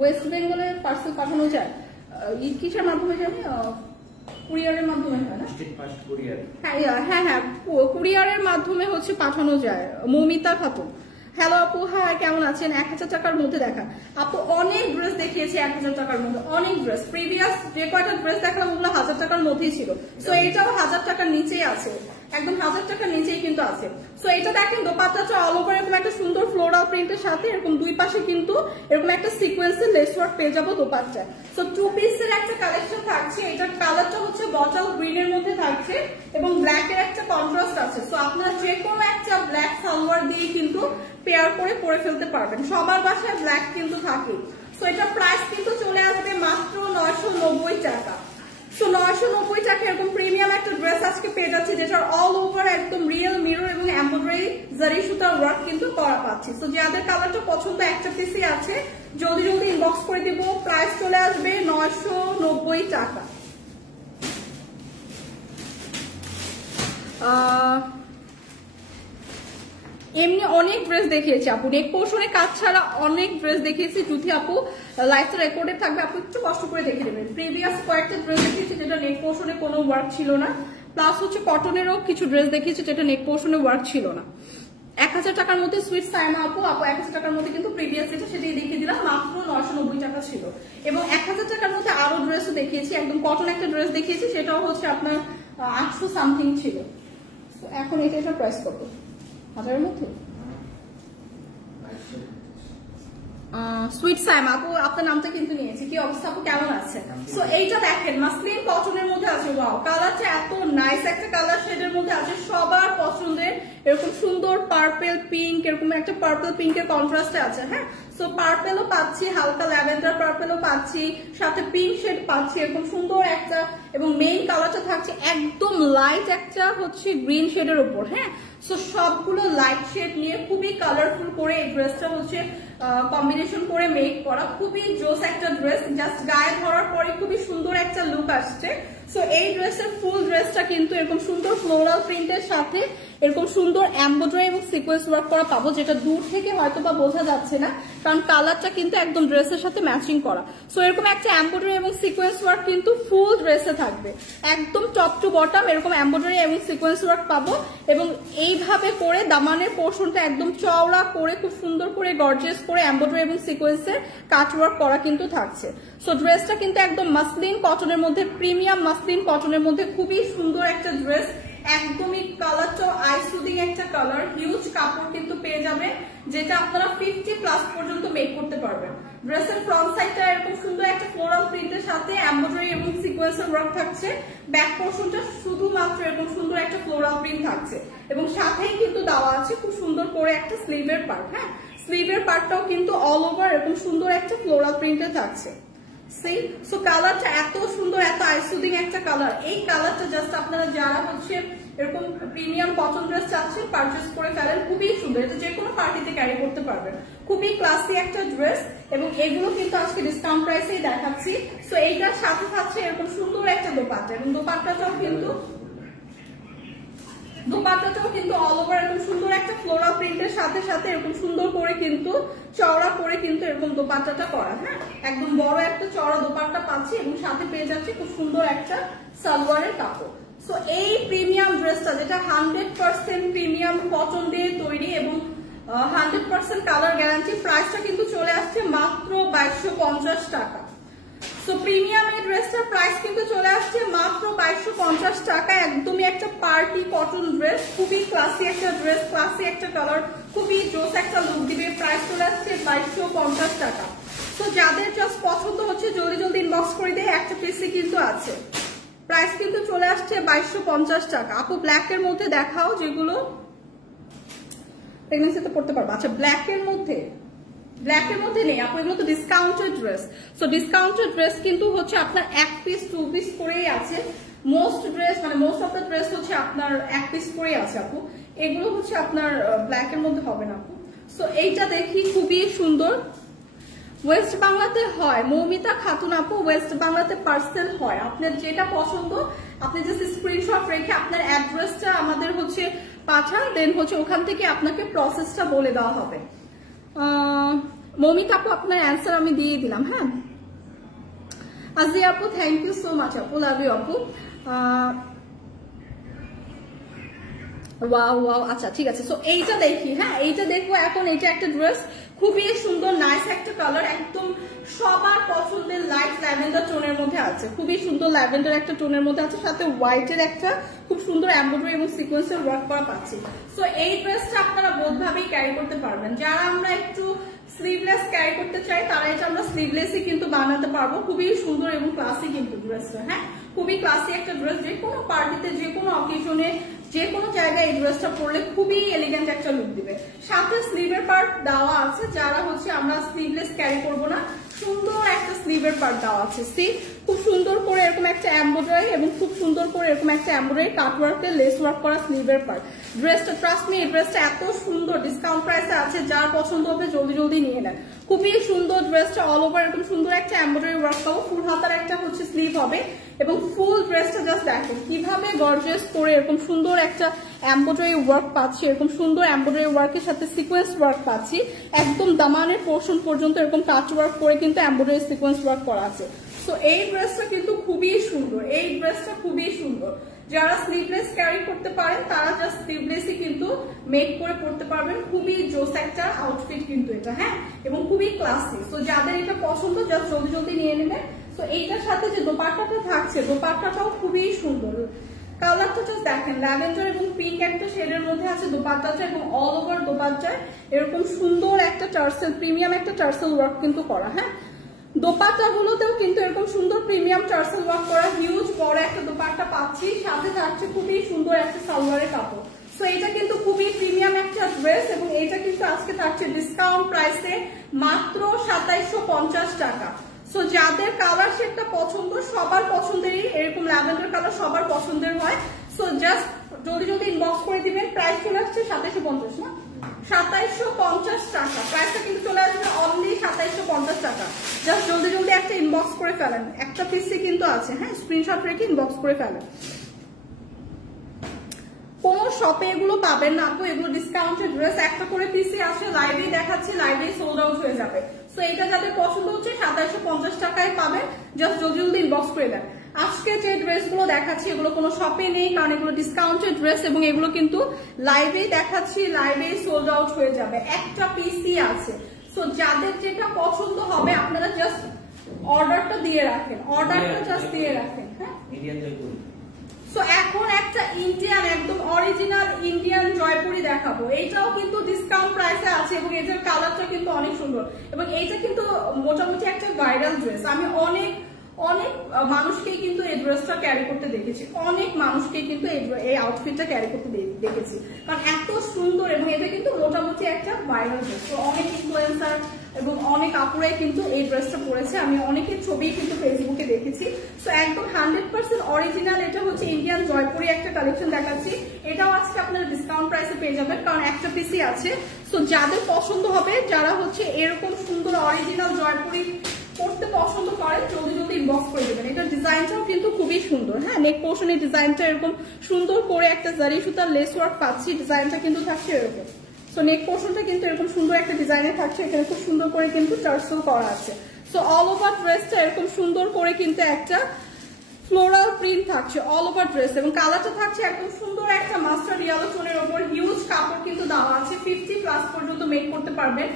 ওয়েস্ট বেঙ্গলের পার্সেল পাঠানো যায় কিসের মাধ্যমে যাবে? কুরিয়ারের মাধ্যমে হয় না? হ্যাঁ, কুরিয়ারের মাধ্যমে হচ্ছে পাঠানো যায়। মৌমিতা খাতুন, হ্যালো আপু, হ্যাঁ কেমন আছেন? 1000 টাকার মধ্যে দেখান আপু। অনেক ড্রেস দেখিয়েছি 1000 টাকার মধ্যে, অনেক ড্রেস। প্রিভিয়াস যে কয়টা ড্রেস দেখালাম ওগুলো 1000 টাকার মধ্যেই ছিল। সো এটাও 1000 টাকার নিচেই আছে, একদম 1000 টাকার নিচেই কিন্তু আছে। সো এটা দেখেন দোপাট্টাটা অল ওভার এরকম একটা সুন্দর ফ্লোরাল প্রিন্টের সাথে এরকম দুই পাশে কিন্তু এরকম একটা সিকোয়েন্সের লেস ওয়ার্ক পেয়ে যাবো দোপাট্টায়। সো 2 পিসের একটা কালেকশন থাকছে। এটার কালারটা হচ্ছে বটল গ্রিন এর মধ্যে থাকছে এবং ব্ল্যাক এর একটা কন্ট্রাস্ট আছে। সো আপনারা যে কোনো একটা ব্ল্যাক সালোয়ার দিয়ে কিন্তু পেয়ার করে পরে ফেলতে পারবেন, সবার বাসায় ব্ল্যাক কিন্তু থাকে। সো এটার প্রাইস কিন্তু চলে আসবে মাত্র 990 টাকা। সো 990 টাকা এরকম প্রিমিয়াম একটা ড্রেস আজকে পেয়ে যাচ্ছে, যেটার অল ওভার একদম রিয়েল মিরর এবং এমব্রয়ডারি জারি সুতার ওয়ার্ক কিন্তু করা পাচ্ছি। সো যাদের কালারটা পছন্দ একটা পিসই আছে, জলদি জলদি ইনবক্স করে দিব। প্রাইস চলে আসবে 990 টাকা। এমনি অনেক ড্রেস দেখিয়েছি আপু, নেক পোর্শনে কাজ ছাড়া অনেক ড্রেস দেখিয়েছি। জুথি আপু লাইভটা রেকর্ডে থাকবে, আপু একটু কষ্ট করে দেখে নেবেন। প্রিভিয়াস কয়েকটা ড্রেস দেখিয়েছি যেটা নেক পোর্শনে কোনো ওয়ার্ক ছিল না, প্লাস হচ্ছে কটনেরও কিছু ড্রেস দেখিয়েছি যেটা নেক পোর্শনে ওয়ার্ক ছিল না। 1000 টাকার মধ্যে সুইট সাইমা আপু 1000 টাকার মধ্যে কিন্তু প্রিভিয়াস যেটা সেটাই দেখিয়ে দিলাম, মাত্র 990 টাকা ছিল। এবং 1000 টাকার মধ্যে আরো ড্রেস দেখিয়েছি, একদম কটন একটা ড্রেস দেখিয়েছি, সেটাও হচ্ছে আপনার 800 সামথিং ছিল। এখন এটা প্রাইস কত? 1000-এর মধ্যে। সুইট সাইম আপু, আপনার নামটা কিন্তু নিয়েছি। কি অবস্থা আপু, কেমন আছে? সো এইটা দেখেন মাসলিন কটনের মধ্যে আছে। ওয়াও, কালারটা এত নাইস একটা কালার শেডের মধ্যে আছে, সবার পছন্দের। এরকম সুন্দর পার্পেল পিঙ্ক, এরকম একটা পার্পেল পিঙ্কের কন্ট্রাস্টে আছে। হ্যাঁ, সো পার্পেলও পাচ্ছি, হালকা ল্যাভেন্ডার পার্পেলও পাচ্ছি, সাথে পিঙ্ক শেড পাচ্ছি, এরকম সুন্দর একটা। এবং মেইন কালারটা থাকছে একদম লাইট একটা হচ্ছে গ্রিন শেডের উপর। হ্যাঁ, সো সবগুলো লাইট শেড নিয়ে খুবই কালারফুল করে এই ড্রেসটা হচ্ছে কম্বিনেশন করে মেক করা। খুবই জোস একটা ড্রেস, জাস্ট গায়ে ধরার পরে খুবই সুন্দর একটা লুক আসছে। সো এই ড্রেসের ফুল ড্রেসটা কিন্তু এরকম সুন্দর ফ্লোরাল প্রিন্টের সাথে এরকম সুন্দর এমব্রয়ডারি এবং সিকোয়েন্স ওয়ার্ক করা পাবো, যেটা দূর থেকে হয়তো বা বোঝা যাচ্ছে না, কারণ কালারটা কিন্তু একদম ড্রেসের সাথে ম্যাচিং করা। সো এরকম একটা এমব্রয়ডারি এবং সিকোয়েন্স ওয়ার্ক কিন্তু ফুল ড্রেসে থাকবে, একদম টপ টু বটম এরকম এমব্রয়ডারি এবং সিকোয়েন্স ওয়ার্ক পাবো। এবং এইভাবে করে দামানের পোর্শনটা একদম চওড়া করে খুব সুন্দর করে গর্জিয়াস করে এমব্রয়ডারি এবং সিকোয়েন্সের কাট ওয়ার্ক করা কিন্তু থাকছে। সো ড্রেসটা কিন্তু একদম মাসলিন কটনের মধ্যে, প্রিমিয়াম মাসলিন কটনের মধ্যে খুবই সুন্দর একটা ড্রেস। একদমই কালারটাও আই সুদিং একটা কালার, হিউজ কাপড় কিন্তু পেয়ে যাবে, যেটা আপনারা 50+ পর্যন্ত মেক করতে পারবেন। ড্রেসের ফ্রন্ট সাইডটা এরকম সুন্দর একটা ফ্লোরাল প্রিন্টের সাথে এমব্রয়ডারি এবং সিকোয়েন্সের ওয়ার্ক থাকছে। ব্যাক পোর্শনটা শুধুমাত্র এরকম সুন্দর একটা ফ্লোরাল প্রিন্ট থাকছে, এবং সাথেই কিন্তু দেওয়া আছে খুব সুন্দর করে একটা স্লিভের পার্ট। হ্যাঁ, স্লিভের পার্টটাও কিন্তু অল ওভার এরকম সুন্দর একটা ফ্লোরাল প্রিন্টে থাকছে। সো কালারটা এত সুন্দর, এত আইসুদিং একটা কালার। এই কালারটা জাস্ট আপনারা যারা হচ্ছে এরকম প্রিমিয়াম কটন ড্রেস চাচ্ছেন পারচেস করে ফেলেন, খুবই সুন্দর। এটা যে কোনো পার্টিতে ক্যারি করতে পারবেন, খুবই ক্লাসি একটা ড্রেস। এবং এগুলো কিন্তু আজকে ডিসকাউন্ট প্রাইসেই দেখাচ্ছি। সো এইটার সাথে থাকছে এরকম সুন্দর একটা দোপাট্টা, এবং দোপাট্টাটাও কিন্তু অল ওভার এরকম সুন্দর একটা ফ্লোরাল প্রিন্টের সাথে সাথে এরকম সুন্দর করে কিন্তু চওড়া করে কিন্তু এরকম দোপাট্টাটা করা। হ্যাঁ, একদম বড় একটা চওড়া দোপাট্টা পাচ্ছি, এবং সাথে পেয়ে যাচ্ছি খুব সুন্দর একটা সালোয়ারের কাপড়। সো এই প্রিমিয়াম ড্রেসটা, যেটা 100% প্রিমিয়াম কটন দিয়ে তৈরি এবং 100% কালার গ্যারান্টি, প্রাইসটা কিন্তু চলে আসছে মাত্র 2250 টাকা। সো প্রিমিয়াম এই ড্রেসটার প্রাইস কিন্তু চলে আসছে মাত্র 2250 টাকা। একদমই একটা পার্টি কটন ড্রেস, খুবই ক্লাসি একটা ড্রেস, ক্লাসি একটা কালার, খুবই জোস একটা লুক দিবে। প্রাইস চলে আসছে 2250 টাকা। তো যাদের জাস্ট পছন্দ হচ্ছে জলদি জলদি ইনবক্স করে দিয়ে, একটা পিসি কিন্তু আছে। প্রাইস কিন্তু চলে আসছে 2250 টাকা। আপু ব্ল্যাক এর মধ্যে দেখাও, যেগুলো প্রেগন্যান্সিতে পড়তে পারবো। আচ্ছা, ব্ল্যাক এর মধ্যে নেই আপু, এগুলো তো discounted dress. So discounted dress কিন্তু হচ্ছে আপনার 1 পিস 2 পিস করেই আছে। মোস্ট অফ দ্য ড্রেস হচ্ছে আপনার 1 পিস করেই আছে আপু। এগুলো হচ্ছে আপনার ব্ল্যাক এর মধ্যে হবে না আপু। সো এইটা দেখি, খুবই সুন্দর। ওয়েস্ট বাংলাতে হয়, মৌমিতা খাতুন আপু, ওয়েস্ট বাংলাতে পার্সেল হয়। আপনার যেটা পছন্দ আপনি জাস্ট স্ক্রিনশট রেখে আপনার অ্যাড্রেসটা আমাদের হচ্ছে পাঠান, দেন হচ্ছে ওখান থেকে আপনাকে প্রসেসটা বলে দেওয়া হবে। মৌমিতা আপু, আপনার অ্যান্সার আমি দিয়ে দিলাম। হ্যাঁ, আজিয়া আপু, থ্যাংক ইউ সো মাচ আপু, লাভ ইউ আপু। ওয়াও, আচ্ছা ঠিক আছে। সো এইটা দেখি। হ্যাঁ, এইটা দেখবো এখন। এইটা একটা ড্রেস, খুবই সুন্দর নাইস একটা কালার, একদম সবার পছন্দের লাইট ল্যাভেন্ডার টোনের মধ্যে আছে। খুবই সুন্দর ল্যাভেন্ডার একটা টোনের মধ্যে আছে, সাথে হোয়াইটের একটা খুব সুন্দর এমব্রয়ডারি এবং সিকোয়েন্সের ওয়ার্ক করা পাচ্ছি। সো এই ড্রেসটা আপনারা বোধভাবেই ক্যারি করতে পারবেন। যারা আমরা একটু স্লিভলেস ক্যারি করতে চাই, তারা এটা আমরা স্লিভলেসই কিন্তু বানাতে পারবো। খুবই সুন্দর এবং ক্লাসি কিন্তু ড্রেসটা। হ্যাঁ, খুবই ক্লাসি একটা ড্রেস, যে কোনো পার্টিতে, যে কোনো অকেশনে, যে কোনো জায়গায় এই ড্রেসটা পরলে খুবই এলিগেন্ট একটা লুক দিবে। সাথে স্লিভের পার্ট দেওয়া আছে, যারা হচ্ছে আমরা স্লিভলেস ক্যারি করবো না, সুন্দর একটা স্লিভের পার্ট দেওয়া আছে। খুব সুন্দর করে এরকম একটা এমব্রয়ডারি এবং খুব সুন্দর করে এরকম একটা এমব্রয়ডারি কাট ওয়ার্কের লেস ওয়ার্ক করা স্লিভের পার্ট। ড্রেসটা ট্রাস্ট মি, এই ড্রেসটা এত সুন্দর, ডিসকাউন্ট প্রাইসে আছে। যার পছন্দ হবে জলদি জলদি নিয়ে নেন। খুবই সুন্দর ড্রেসটা, অল ওভার এরকম সুন্দর একটা এমব্রয়ডারি ওয়ার্ক পাবো। ফুল হাতার একটা হচ্ছে স্লিভ হবে, এবং ফুল ড্রেসটা জাস্ট দেখেন কিভাবে গর্জিয়াস করে এরকম সুন্দর একটা এমব্রয়ডারি ওয়ার্ক পাচ্ছি। এরকম সুন্দর এমব্রয়ডারি ওয়ার্কের সাথে সিকোয়েন্স ওয়ার্ক পাচ্ছি। একদম দামানের পোর্শন পর্যন্ত এরকম কাট ওয়ার্ক করে কিন্তু এমব্রয়ডারি সিকোয়েন্স ওয়ার্ক করা আছে। সো এই ড্রেসটা কিন্তু খুবই সুন্দর, এই ড্রেসটা খুবই সুন্দর। যারা স্লিভলেস ক্যারি করতে পারেন তারা জাস্ট স্লিভলেসই কিন্তু মেক করে পড়তে পারবেন। খুবই জোস একটা আউটফিট কিন্তু এটা। হ্যাঁ, এবং খুবই ক্লাসি। সো যাদের এটা পছন্দ জাস্ট জলদি জলদি নিয়ে নেবেন। তো এইটার সাথে যে দোপাট্টাটা থাকছে, দোপাট্টাটাও খুবই সুন্দর। কালারটা জাস্ট দেখেন, ল্যাভেন্ডার এবং পিঙ্ক একটা শেডের মধ্যে আছে দোপাট্টাটা, এবং অল ওভার দোপাট্টায় এরকম সুন্দর একটা টার্সেল, প্রিমিয়াম একটা টার্সেল ওয়ার্ক কিন্তু করা। হ্যাঁ, দোপাট্টা গুলোতেও কিন্তু এরকম সুন্দর প্রিমিয়াম টার্সেল ওয়ার্ক করা হিউজ বড় একটা দোপাট্টা পাচ্ছি, সাথে থাকছে খুবই সুন্দর একটা সালোয়ারের কাপড়। সো এটা কিন্তু খুবই প্রিমিয়াম একটা ড্রেস, এবং এটা কিন্তু আজকে থাকছে ডিসকাউন্ট প্রাইসে মাত্র 2750 টাকা। সো যাদের কালার শেডটা পছন্দ, সবার পছন্দেরই এরকম ল্যাভেন্ডার কালার সবার পছন্দের হয়। সো জাস্ট জলদি জলদি ইনবক্স করে দিবেন। প্রাইস চলে আসছে 2750 না, 2750 টাকা। প্রাইসটা কিন্তু চলে আসবে অনলি 2750 টাকা। জাস্ট জলদি জলদি একটা ইনবক্স করে ফেলেন, একটা পিসি কিন্তু আছে। হ্যাঁ, স্ক্রিনশট রেখে ইনবক্স করে ফেলেন। কোন শপে এগুলো পাবেন না আপু, এগুলো ডিসকাউন্টেড ড্রেস, একটা করে পিসি আসে, লাইভেই দেখাচ্ছে, লাইভেই সোল্ড আউট হয়ে যাবে। সো এটা যাদের পছন্দ হচ্ছে 2750 টাকায় পাবেন, জাস্ট জলদি জলদি ইনবক্স করে দেন। আজকে যে ড্রেসগুলো দেখাচ্ছি এগুলো কোনো শপে নেই, কারণ এগুলো ডিসকাউন্টেড ড্রেস, এবং এগুলো কিন্তু লাইভেই দেখাচ্ছি, লাইভেই সোল্ড আউট হয়ে যাবে। একটা পিসি আছে। সো যাদের যেটা পছন্দ হবে আপনারা জাস্ট অর্ডারটা দিয়ে রাখেন, অর্ডারটা জাস্ট দিয়ে রাখেন। হ্যাঁ, সো এখন একটা ইন্ডিয়ান, একদম অরিজিনাল ইন্ডিয়ান জয়পুরি দেখাবো। এইটাও কিন্তু ডিসকাউন্ট প্রাইসে আছে, এবং এটার কালারটা কিন্তু অনেক সুন্দর, এবং এইটা কিন্তু মোটামুটি একটা ভাইরাল ড্রেস। আমি অনেক অনেক মানুষকেই কিন্তু এই ড্রেসটা ক্যারি করতে দেখেছি, অনেক মানুষকেই কিন্তু এই আউটফিটটা ক্যারি করতে দেখেছি, কারণ এত সুন্দর, এবং এটা কিন্তু মোটামুটি একটা ভাইরাল ড্রেস। তো অনেক ইনফ্লুয়েন্সার এবং অনেক আপুরাই কিন্তু এই ড্রেসটা পরেছে, আমি অনেকের ছবি কিন্তু ফেসবুকে দেখেছি। সো একদম 100% অরিজিনাল, এটা হচ্ছে ইন্ডিয়ান জয়পুরি একটা কালেকশন দেখাচ্ছি। এটাও আজকে আপনারা ডিসকাউন্ট প্রাইসে পেয়ে যাবেন, কারণ একটা পিসি আছে। সো যাদের পছন্দ হবে, যারা হচ্ছে এরকম সুন্দর অরিজিনাল জয়পুরি পড়তে পছন্দ করেন, জলদি জলদি ইনবক্স করে দেবেন। এটার ডিজাইনটাও কিন্তু খুবই সুন্দর। হ্যাঁ, নেক পোর্শনের ডিজাইনটা এরকম সুন্দর করে একটা জারি সুতার লেস ওয়ার্ক পাচ্ছি, ডিজাইনটা কিন্তু থাকছে এরকম। সো নেক পোর্শনটা কিন্তু এরকম সুন্দর একটা ডিজাইনে থাকছে, এখানে খুব সুন্দর করে কিন্তু টার্সেল করা আছে। সো অল ওভার ড্রেসটা এরকম সুন্দর করে কিন্তু একটা ফ্লোরাল প্রিন্ট থাকছে অল ওভার ড্রেস, এবং কালারটা থাকছে একদম সুন্দর একটা মাস্টার্ড ইয়েলো টোনের উপর। হিউজ কাপড় কিন্তু দেওয়া আছে, 50+ পর্যন্ত মেক করতে পারবেন।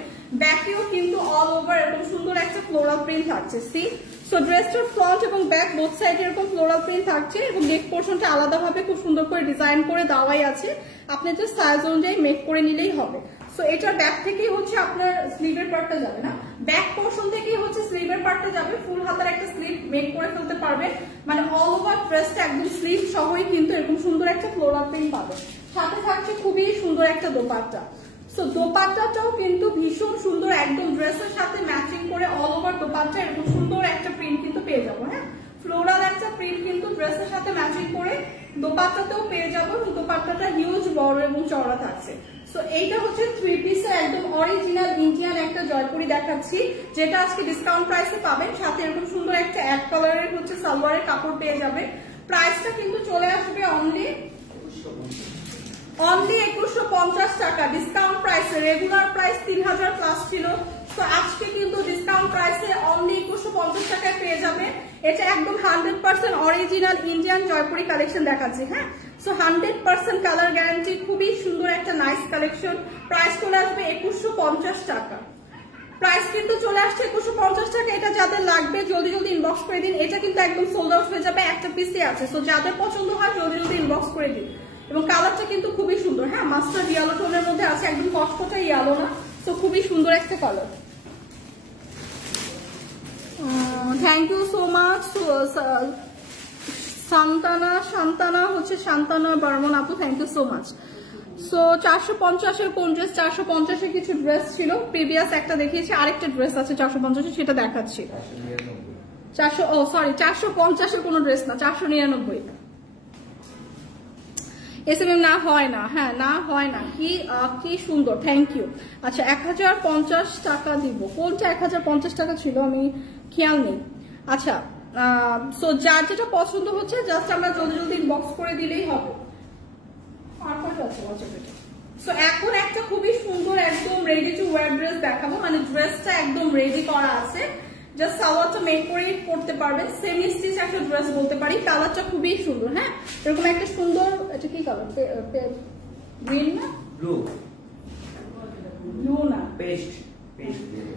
ব্যাকেও কিন্তু অল ওভার এরকম সুন্দর একটা ফ্লোরাল প্রিন্ট থাকছে। সি, সো ড্রেসটার ফ্রন্ট এবং ব্যাক বোথ সাইডে এরকম ফ্লোরাল প্রিন্ট থাকছে, এবং নেক পোর্শনটা আলাদাভাবে খুব সুন্দর করে ডিজাইন করে দেওয়াই আছে। আপনি জাস্ট সাইজ অনুযায়ী মেক করে নিলেই হবে। সো এটার ব্যাক থেকেই হচ্ছে আপনার স্লিভের পার্টটা যাবে না, ব্যাক পোর্শন থেকেই হচ্ছে স্লিভের পার্টটা যাবে। ফুল হাতার একটা স্লিভ মেক করে ফেলতে পারবেন, মানে অল ওভার ড্রেসটা একদম স্লিভ সহই কিন্তু এরকম সুন্দর একটা ফ্লোরাল প্রিন্ট পাবেন। সাথে থাকছে খুবই সুন্দর একটা দোপাট্টা। সো দোপাট্টাটাও কিন্তু ভীষণ সুন্দর, একদম ড্রেসের সাথে ম্যাচিং করে অল ওভার দোপাট্টা এরকম সুন্দর একটা প্রিন্ট কিন্তু পেয়ে যাবো। হ্যাঁ, ফ্লোরাল একটা প্রিন্ট কিন্তু ড্রেসের সাথে ম্যাচিং করে দোপাট্টাতেও পেয়ে যাবো, এবং দোপাট্টাটা হিউজ বড় এবং চওড়া থাকছে। সো এইটা হচ্ছে 3 পিসের একদম অরিজিনাল ইন্ডিয়ান একটা জয়পুরি দেখাচ্ছি, যেটা আজকে ডিসকাউন্ট প্রাইসে পাবেন। সাথে এরকম সুন্দর একটা এক কালারের হচ্ছে সালোয়ারের কাপড় পেয়ে যাবে। প্রাইসটা কিন্তু চলে আসবে অনলি 2150 টাকা ডিসকাউন্ট প্রাইসে। রেগুলার প্রাইস 3000+ ছিল, তো আজকে কিন্তু ডিসকাউন্ট প্রাইসে অনলি 2150 টাকায় পেয়ে যাবে। এটা একদম 100% অরিজিনাল ইন্ডিয়ান জয়পুরি কালেকশন দেখাচ্ছি। হ্যাঁ, সো 100% কালার গ্যারান্টি, খুবই সুন্দর একটা নাইস কালেকশন। প্রাইস চলে আসবে 2150 টাকা। প্রাইস কিন্তু চলে আসছে 2150 টাকা। এটা যাদের লাগবে জলদি জলদি ইনবক্স করে দিন, এটা কিন্তু একদম সোল্ড আউট হয়ে যাবে, একটা পিসি আছে। সো যাদের পছন্দ হয় জলদি জলদি ইনবক্স করে দিন, এবং কালারটা কিন্তু খুবই সুন্দর। হ্যাঁ, মাস্টার্ড ইয়েলো টোনের মধ্যে আছে, একদম কটকটা ইয়েলো না, তো খুবই সুন্দর একটা colour. Thank you so much Shantana হচ্ছে শান্তানা বর্মন আপু, thank you so much. So 450-এর কোন ড্রেস? 450-এর কিছু ড্রেস ছিল, প্রিভিয়াস একটা দেখিয়েছি, আরেকটা ড্রেস আছে 450-এর, সেটা দেখাচ্ছি। 450-এর কোনো ড্রেস না, 499। এসএমএম না হয় না, হ্যাঁ না হয় না, কি সুন্দর, থ্যাংক ইউ। আচ্ছা, 1050 টাকা দিব, কোনটা 1050 টাকা ছিল আমি খেয়াল নেই। আচ্ছা, সো যার যেটা পছন্দ হচ্ছে জাস্ট আমরা জলদি জলদি ইনবক্স করে দিলেই হবে। সো এখন একটা খুবই সুন্দর একদম রেডি টু ওয়্যার ড্রেস দেখাবো, মানে ড্রেসটা একদম রেডি করা আছে, জাস্ট সালোয়ারটা মেক করে পড়তে পারবেন। সেমি স্টিচ একটা ড্রেস বলতে পারি। কালারটা খুবই সুন্দর। হ্যাঁ, এরকম একটা সুন্দর, এটা কি কালার? গ্রিন না, ব্লু না,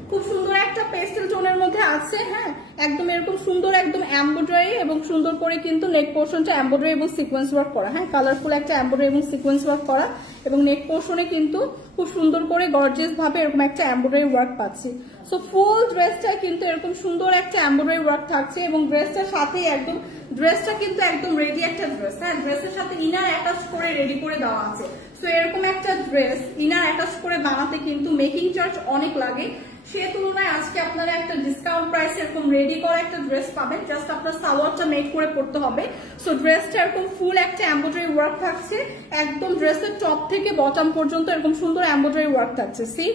খুব সুন্দর একটা পেস্টেল টোনের মধ্যে আছে। হ্যাঁ, একদম এরকম সুন্দর একদম এমব্রয়ডারি এবং সুন্দর করে কিন্তু নেক পোর্শনটা এমব্রয়ডারি এবং সিকোয়েন্স ওয়ার্ক করা। হ্যাঁ, কালারফুল একটা এমব্রয়ডারি এবং সিকোয়েন্স ওয়ার্ক করা এবং নেক পোর্শনে কিন্তু খুব সুন্দর করে গর্জিয়াস ভাবে এরকম একটা এমব্রয়ডারি ওয়ার্ক পাচ্ছি। সো ফুল ড্রেসটা কিন্তু এরকম সুন্দর একটা এমব্রয়ডারি ওয়ার্ক থাকছে এবং ড্রেসটার সাথেই একদম ড্রেসটা কিন্তু একদম রেডি একটা ড্রেস। হ্যাঁ, ড্রেসের সাথে ইনার অ্যাটাচ করে রেডি করে দেওয়া আছে। সো এরকম একটা ড্রেস ইনার অ্যাটাচ করে বানাতে কিন্তু মেকিং চার্জ অনেক লাগে, সে তুলনায় আজকে আপনারা একটা ডিসকাউন্ট প্রাইসে এরকম রেডি করা একটা ড্রেস পাবেন। জাস্ট আপনার সালোয়ারটা মেক করে পড়তে হবে। সো ড্রেসটা এরকম ফুল একটা এমব্রয়ডারি ওয়ার্ক থাকছে, একদম ড্রেসের টপ থেকে বটম পর্যন্ত এরকম সুন্দর এমব্রয়ডারি ওয়ার্ক থাকছে। সি,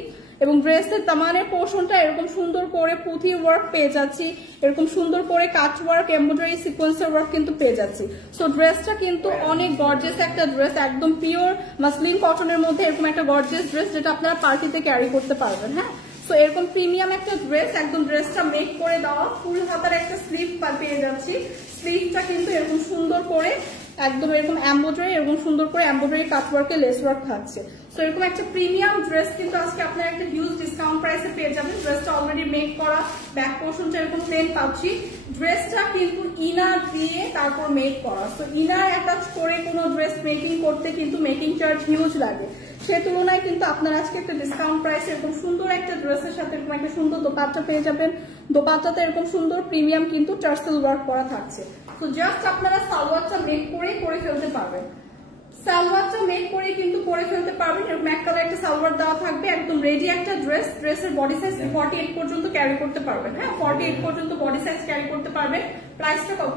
এবং ড্রেসের দামানের পোর্শনটা এরকম সুন্দর করে পুঁথি ওয়ার্ক পেয়ে যাচ্ছি, এরকম সুন্দর করে কাট ওয়ার্ক এমব্রয়ডারি সিকোয়েন্সের ওয়ার্ক কিন্তু পেয়ে যাচ্ছি। সো ড্রেসটা কিন্তু অনেক গর্জিয়াস একটা ড্রেস, একদম পিওর মাসলিন কটনের মধ্যে এরকম একটা গর্জিয়াস ড্রেস যেটা আপনারা পার্টিতে ক্যারি করতে পারবেন। হ্যাঁ, সো এরকম প্রিমিয়াম একটা ড্রেস, একদম ড্রেসটা মেক করে দেওয়া, ফুল হাতার একটা স্লিভ পেয়ে যাচ্ছি। স্লিভটা কিন্তু এরকম সুন্দর করে একদম এরকম এমব্রয়ডারি এরকম সুন্দর করে এমব্রয়ডারি কাটওয়ার্কে লেস ওয়ার্ক থাকছে। সো এরকম একটা প্রিমিয়াম ড্রেস কিন্তু আজকে আপনারা একটা হিউজ ডিসকাউন্ট প্রাইসে পেয়ে যাবেন। ড্রেসটা অলরেডি মেক করা, ব্যাক পোর্শনটা এরকম প্লেন পাচ্ছি। ড্রেসটা কিন্তু ইনার দিয়ে তারপর মেক করা। সো ইনার অ্যাটাচ করে কোনো ড্রেস মেকিং করতে কিন্তু মেকিং চার্জ হিউজ লাগে, সে তুলনায় কিন্তু আপনারা আজকে একটা ডিসকাউন্ট প্রাইসে এরকম সুন্দর একটা ড্রেসের সাথে এরকম একটা সুন্দর দোপাট্টা পেয়ে যাবেন। দোপাট্টাতে এরকম সুন্দর প্রিমিয়াম কিন্তু টার্সেল ওয়ার্ক করা থাকছে। তো জাস্ট আপনারা সালোয়ারটা মেক করে ফেলতে পারবেন। সালোয়ারটা মেক করে কিন্তু করে ফেলতে পারবেন। এরকম এক কালার একটা সালোয়ার দেওয়া থাকবে, একদম রেডি একটা ড্রেস। ড্রেসের বডি সাইজ 48 পর্যন্ত ক্যারি করতে পারবেন। হ্যাঁ, 48 পর্যন্ত বডি সাইজ ক্যারি করতে পারবেন। প্রাইসটা কত?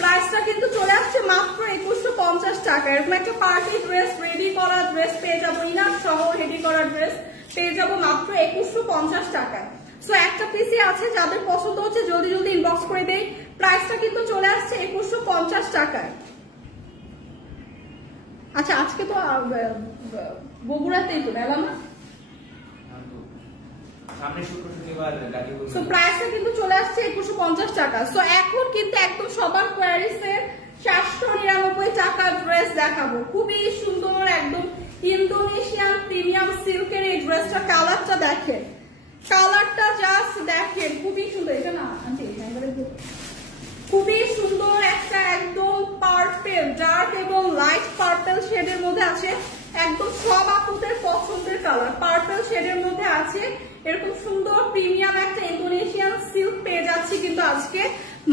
প্রাইসটা কিন্তু চলে আসছে মাত্র 2150 টাকা। এরকম একটা পার্টি ড্রেস, রেডি করা ড্রেস পেয়ে যাবো, ইনার সহ রেডি করা ড্রেস পেয়ে যাবো মাত্র 2150 টাকায়। সো একটা পিসি আছে, যাদের পছন্দ হচ্ছে জলদি জলদি ইনবক্স করে দেই। প্রাইসটা কিন্তু চলে আসছে 2150 টাকায়। আচ্ছা, আজকে তো বগুড়াতেই তো মেলা না, প্রাইসটা কিন্তু চলে আসছে 2150 টাকা। সো এখন কিন্তু একদম সবার কোয়ারিসে 499 টাকা ড্রেস দেখাবো। খুবই সুন্দর একদম ইন্দোনেশিয়ান প্রিমিয়াম সিল্কের এই ড্রেসটা। কালারটা দেখেন, কালারটা জাস্ট দেখেন, খুবই সুন্দর। এটা না খুবই সুন্দর একটা একদম পার্পেল, ডার্ক এবং লাইট পার্পেল শেডের মধ্যে আছে। একদম সব আপুদের পছন্দের কালার, পার্পেল শেডের মধ্যে আছে। এরকম সুন্দর প্রিমিয়াম একটা ইন্দোনেশিয়ান সিল্ক পেয়ে যাচ্ছি কিন্তু আজকে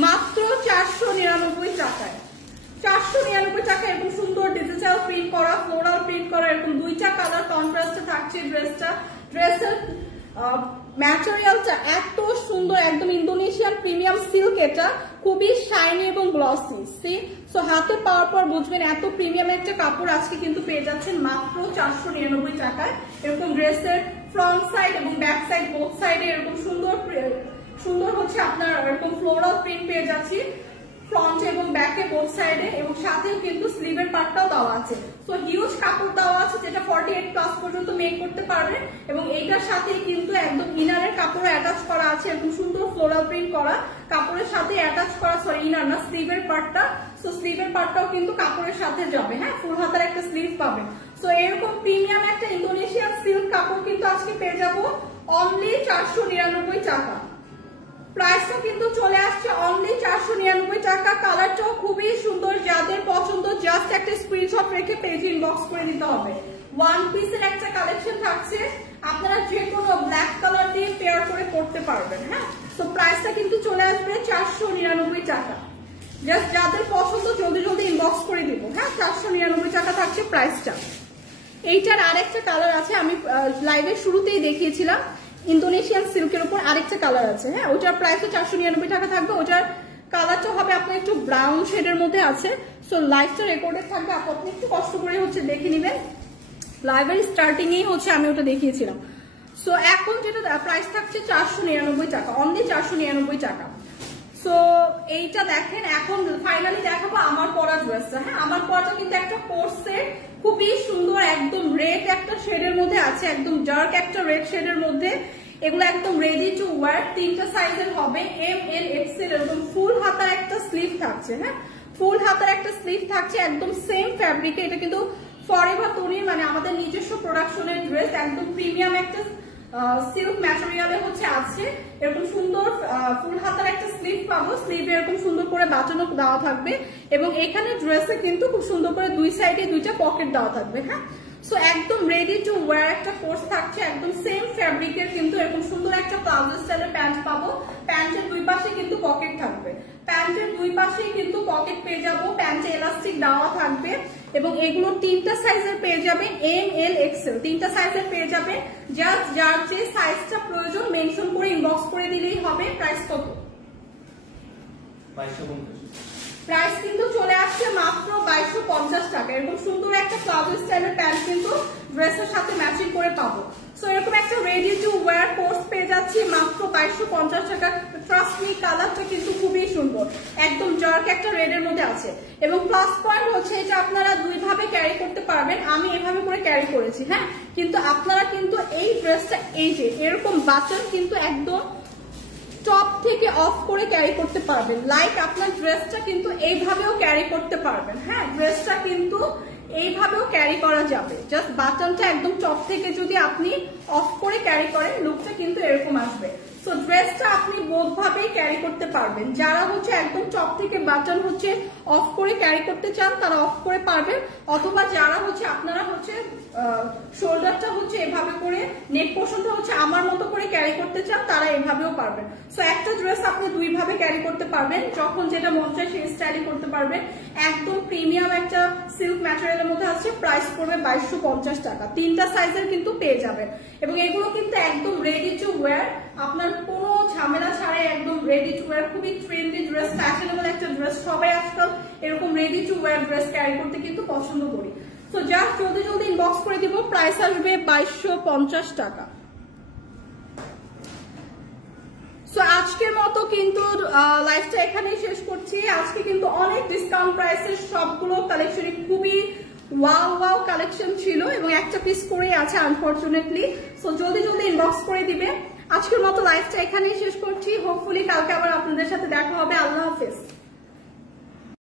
মাত্র 499 টাকায়। 499 টাকা। এরকম সুন্দর ডিজিটাল প্রিন্ট করা, ফ্লোরাল প্রিন্ট করা, এরকম দুইটা কালার কন্ট্রাস্টে থাকছে ড্রেসটা। ড্রেসের ম্যাটেরিয়ালটা এত সুন্দর, একদম ইন্দোনেশিয়ান প্রিমিয়াম সিল্ক, এটা খুবই শাইনি এবং গ্লসি। সো হাতে পাওয়ার পর বুঝবেন এত প্রিমিয়াম একটা কাপড় আজকে কিন্তু পেয়ে যাচ্ছেন মাত্র 499 টাকায়। এরকম ড্রেসের ফ্রন্ট সাইড এবং ব্যাক সাইড বোথ সাইডে এরকম সুন্দর সুন্দর হচ্ছে আপনার এরকম ফ্লোরাল প্রিন্ট পেয়ে যাচ্ছি ফ্রন্ট এবং ব্যাকে বোথ সাইডে, এবং সাথেও কিন্তু স্লিভের পার্টটাও দেওয়া আছে। সো হিউজ কাপড় দেওয়া আছে, যেটা 48 প্লাস পর্যন্ত মেক করতে পারবে। এবং এইটার সাথে কিন্তু একদম ইনারের কাপড় অ্যাটাচ করা আছে, এরকম সুন্দর ফ্লোরাল প্রিন্ট করা কাপড়ের সাথে অ্যাটাচ করা, সরি ইনার না, স্লিভের পার্টটা। সো স্লিভের পার্টটাও কিন্তু কাপড়ের সাথে যাবে। হ্যাঁ, ফুল হাতার একটা স্লিভ পাবেন। সো এরকম প্রিমিয়াম একটা ইন্দোনেশিয়ান সিল্ক কাপড় কিন্তু আজকে পেয়ে যাবো অনলি 499 টাকা। প্রাইসটা কিন্তু চলে আসছে অনলি 499 টাকা। কালারটাও খুবই সুন্দর, যাদের পছন্দ জাস্ট একটা স্ক্রিনশট রেখে পেজে ইনবক্স করে দিতে হবে। ওয়ান পিসের একটা কালেকশন থাকছে, আপনারা যে কোনো ব্ল্যাক কালার দিয়ে পেয়ার করে করতে পারবেন। হ্যাঁ, তো প্রাইসটা কিন্তু চলে আসবে 499 টাকা। জাস্ট যাদের পছন্দ জলদি জলদি ইনবক্স করে দিব। হ্যাঁ, 499 টাকা থাকছে প্রাইসটা। এইটার আরেকটা কালার আছে, আমি লাইভের শুরুতেই দেখিয়েছিলাম। ইন্দোনেশিয়ান সিল্কের উপর আরেকটা কালার আছে। হ্যাঁ, ওটার প্রাইসও 499 টাকা থাকবে। ওটার কালারটা হবে আপনার একটু ব্রাউন শেডের মধ্যে আছে। সো লাইভটা রেকর্ডেড থাকবে, আপনি একটু কষ্ট করে হচ্ছে দেখে নেবেন। লাইভের স্টার্টিং এই হচ্ছে আমি ওটা দেখিয়েছিলাম। সো এখন যেটা প্রাইস থাকছে 499 টাকা, অনলি 499 টাকা। সো এইটা দেখেন, এখন ফাইনালি দেখাবো আমার পরা ড্রেসটা। হ্যাঁ, আমার পরাটা কিন্তু একটা কোর্স সেট, খুবই সুন্দর, একদম রেড একটা শেডের মধ্যে আছে, একদম ডার্ক একটা রেড শেডের মধ্যে। এগুলো একদম রেডি টু ওয়ার, 3টা সাইজের হবে, এম এল এক্সেল। এরকম ফুল হাতার একটা স্লিভ থাকছে। হ্যাঁ, ফুল হাতার একটা স্লিভ থাকছে, একদম সেম ফ্যাব্রিকে। এটা কিন্তু ফরএভার তনির মানে আমাদের নিজস্ব প্রোডাকশনের ড্রেস, একদম প্রিমিয়াম একটা সিল্ক ম্যাটেরিয়ালে হচ্ছে আছে। এরকম সুন্দর ফুল হাতার একটা স্লিভ পাবো, স্লিভে এরকম সুন্দর করে বাটনও দেওয়া থাকবে এবং এখানে ড্রেসে কিন্তু খুব সুন্দর করে দুই সাইডে দুইটা পকেট দেওয়া থাকবে। হ্যাঁ, সো একদম রেডি টু ওয়্যার একটা কোর্স থাকছে, একদম সেম ফ্যাব্রিকের কিন্তু এরকম সুন্দর একটা প্লাজো স্টাইলের প্যান্ট পাবো। প্যান্টের দুই পাশে কিন্তু পকেট থাকবে, প্যান্টের দুই পাশেই কিন্তু পকেট পেয়ে যাবো, প্যান্টে এলাস্টিক দেওয়া থাকবে এবং এগুলো 3টা সাইজের পেয়ে যাবে, এম এল এক্সেল 3টা সাইজের পেয়ে যাবে। জাস্ট যার যে সাইজটা প্রয়োজন মেনশন করে ইনবক্স করে দিলেই হবে। প্রাইস কত? 2250। প্রাইস কিন্তু চলে আসছে মাত্র 2250 টাকা। এরকম সুন্দর একটা প্লাজো স্টাইলের প্যান্ট কিন্তু ড্রেসের সাথে ম্যাচিং করে পাবো। সো এরকম একটা রেডি টু ওয়্যার কোর্স পেয়ে যাচ্ছি মাত্র 2250 টাকা। ট্রাস্ট মি, কালারটা কিন্তু খুবই সুন্দর, একদম ডার্ক একটা রেডের মধ্যে আছে এবং প্লাস পয়েন্ট হচ্ছে এটা আপনারা দুইভাবে ক্যারি করতে পারবেন। আমি এভাবে করে ক্যারি করেছি, হ্যাঁ, কিন্তু আপনারা কিন্তু এই ড্রেসটা এই যে এরকম বাটন কিন্তু একদম টপ থেকে অফ করে ক্যারি করতে পারবেন। লাইক আপনার ড্রেসটা কিন্তু এইভাবেও ক্যারি করতে পারবেন। হ্যাঁ, ড্রেসটা কিন্তু এইভাবেও ক্যারি করা যাবে। জাস্ট বাটনটা একদম টপ থেকে যদি আপনি অফ করে ক্যারি করেন লুকটা কিন্তু এরকম আসবে। সো ড্রেসটা আপনি বোথ ভাবেই ক্যারি করতে পারবেন। যারা হচ্ছে একদম টপ থেকে বাটন হচ্ছে অফ করে ক্যারি করতে চান তারা অফ করে পারবেন, অথবা যারা হচ্ছে আপনারা হচ্ছে শোল্ডারটা হচ্ছে এভাবে করে, নেক পোর্শনটা হচ্ছে আমার মতো করে ক্যারি করতে চান তারা এভাবেও পারবেন। সো একটা ড্রেস আপনি দুইভাবে ক্যারি করতে পারবেন, যখন যেটা মন চায় সেই স্টাইলে করতে পারবেন। একদম প্রিমিয়াম একটা সিল্ক ম্যাটেরিয়ালের মধ্যে আছে, প্রাইস পড়বে 2250 টাকা। 3টা সাইজের কিন্তু পেয়ে যাবেন এবং এগুলো কিন্তু একদম রেডি টু ওয়্যার, আপনার কোনো ঝামেলা ছাড়াই একদম রেডি টু ওয়্যার। খুবই ট্রেন্ডি ড্রেস, ফ্যাশনেবল একটা ড্রেস। সবাই আজকাল এরকম ready to wire dress carry করতে কিন্তু পছন্দ করি। সো জাস্ট জলদি জলদি ইনবক্স করে দিব। প্রাইস আসবে 2250 টাকা। সো আজকের মতো কিন্তু লাইভটা এখানেই শেষ করছি। আজকে কিন্তু অনেক ডিসকাউন্ট প্রাইসের সবগুলো কালেকশন, খুবই ওয়াও ওয়াও কালেকশন ছিল এবং একটা পিস করেই আছে আনফরচুনেটলি। সো জলদি জলদি ইনবক্স করে দিবে। আজকের মতো লাইভটা এখানেই শেষ করছি। হোপফুলি কালকে আবার আপনাদের সাথে দেখা হবে। আল্লাহ হাফেজ।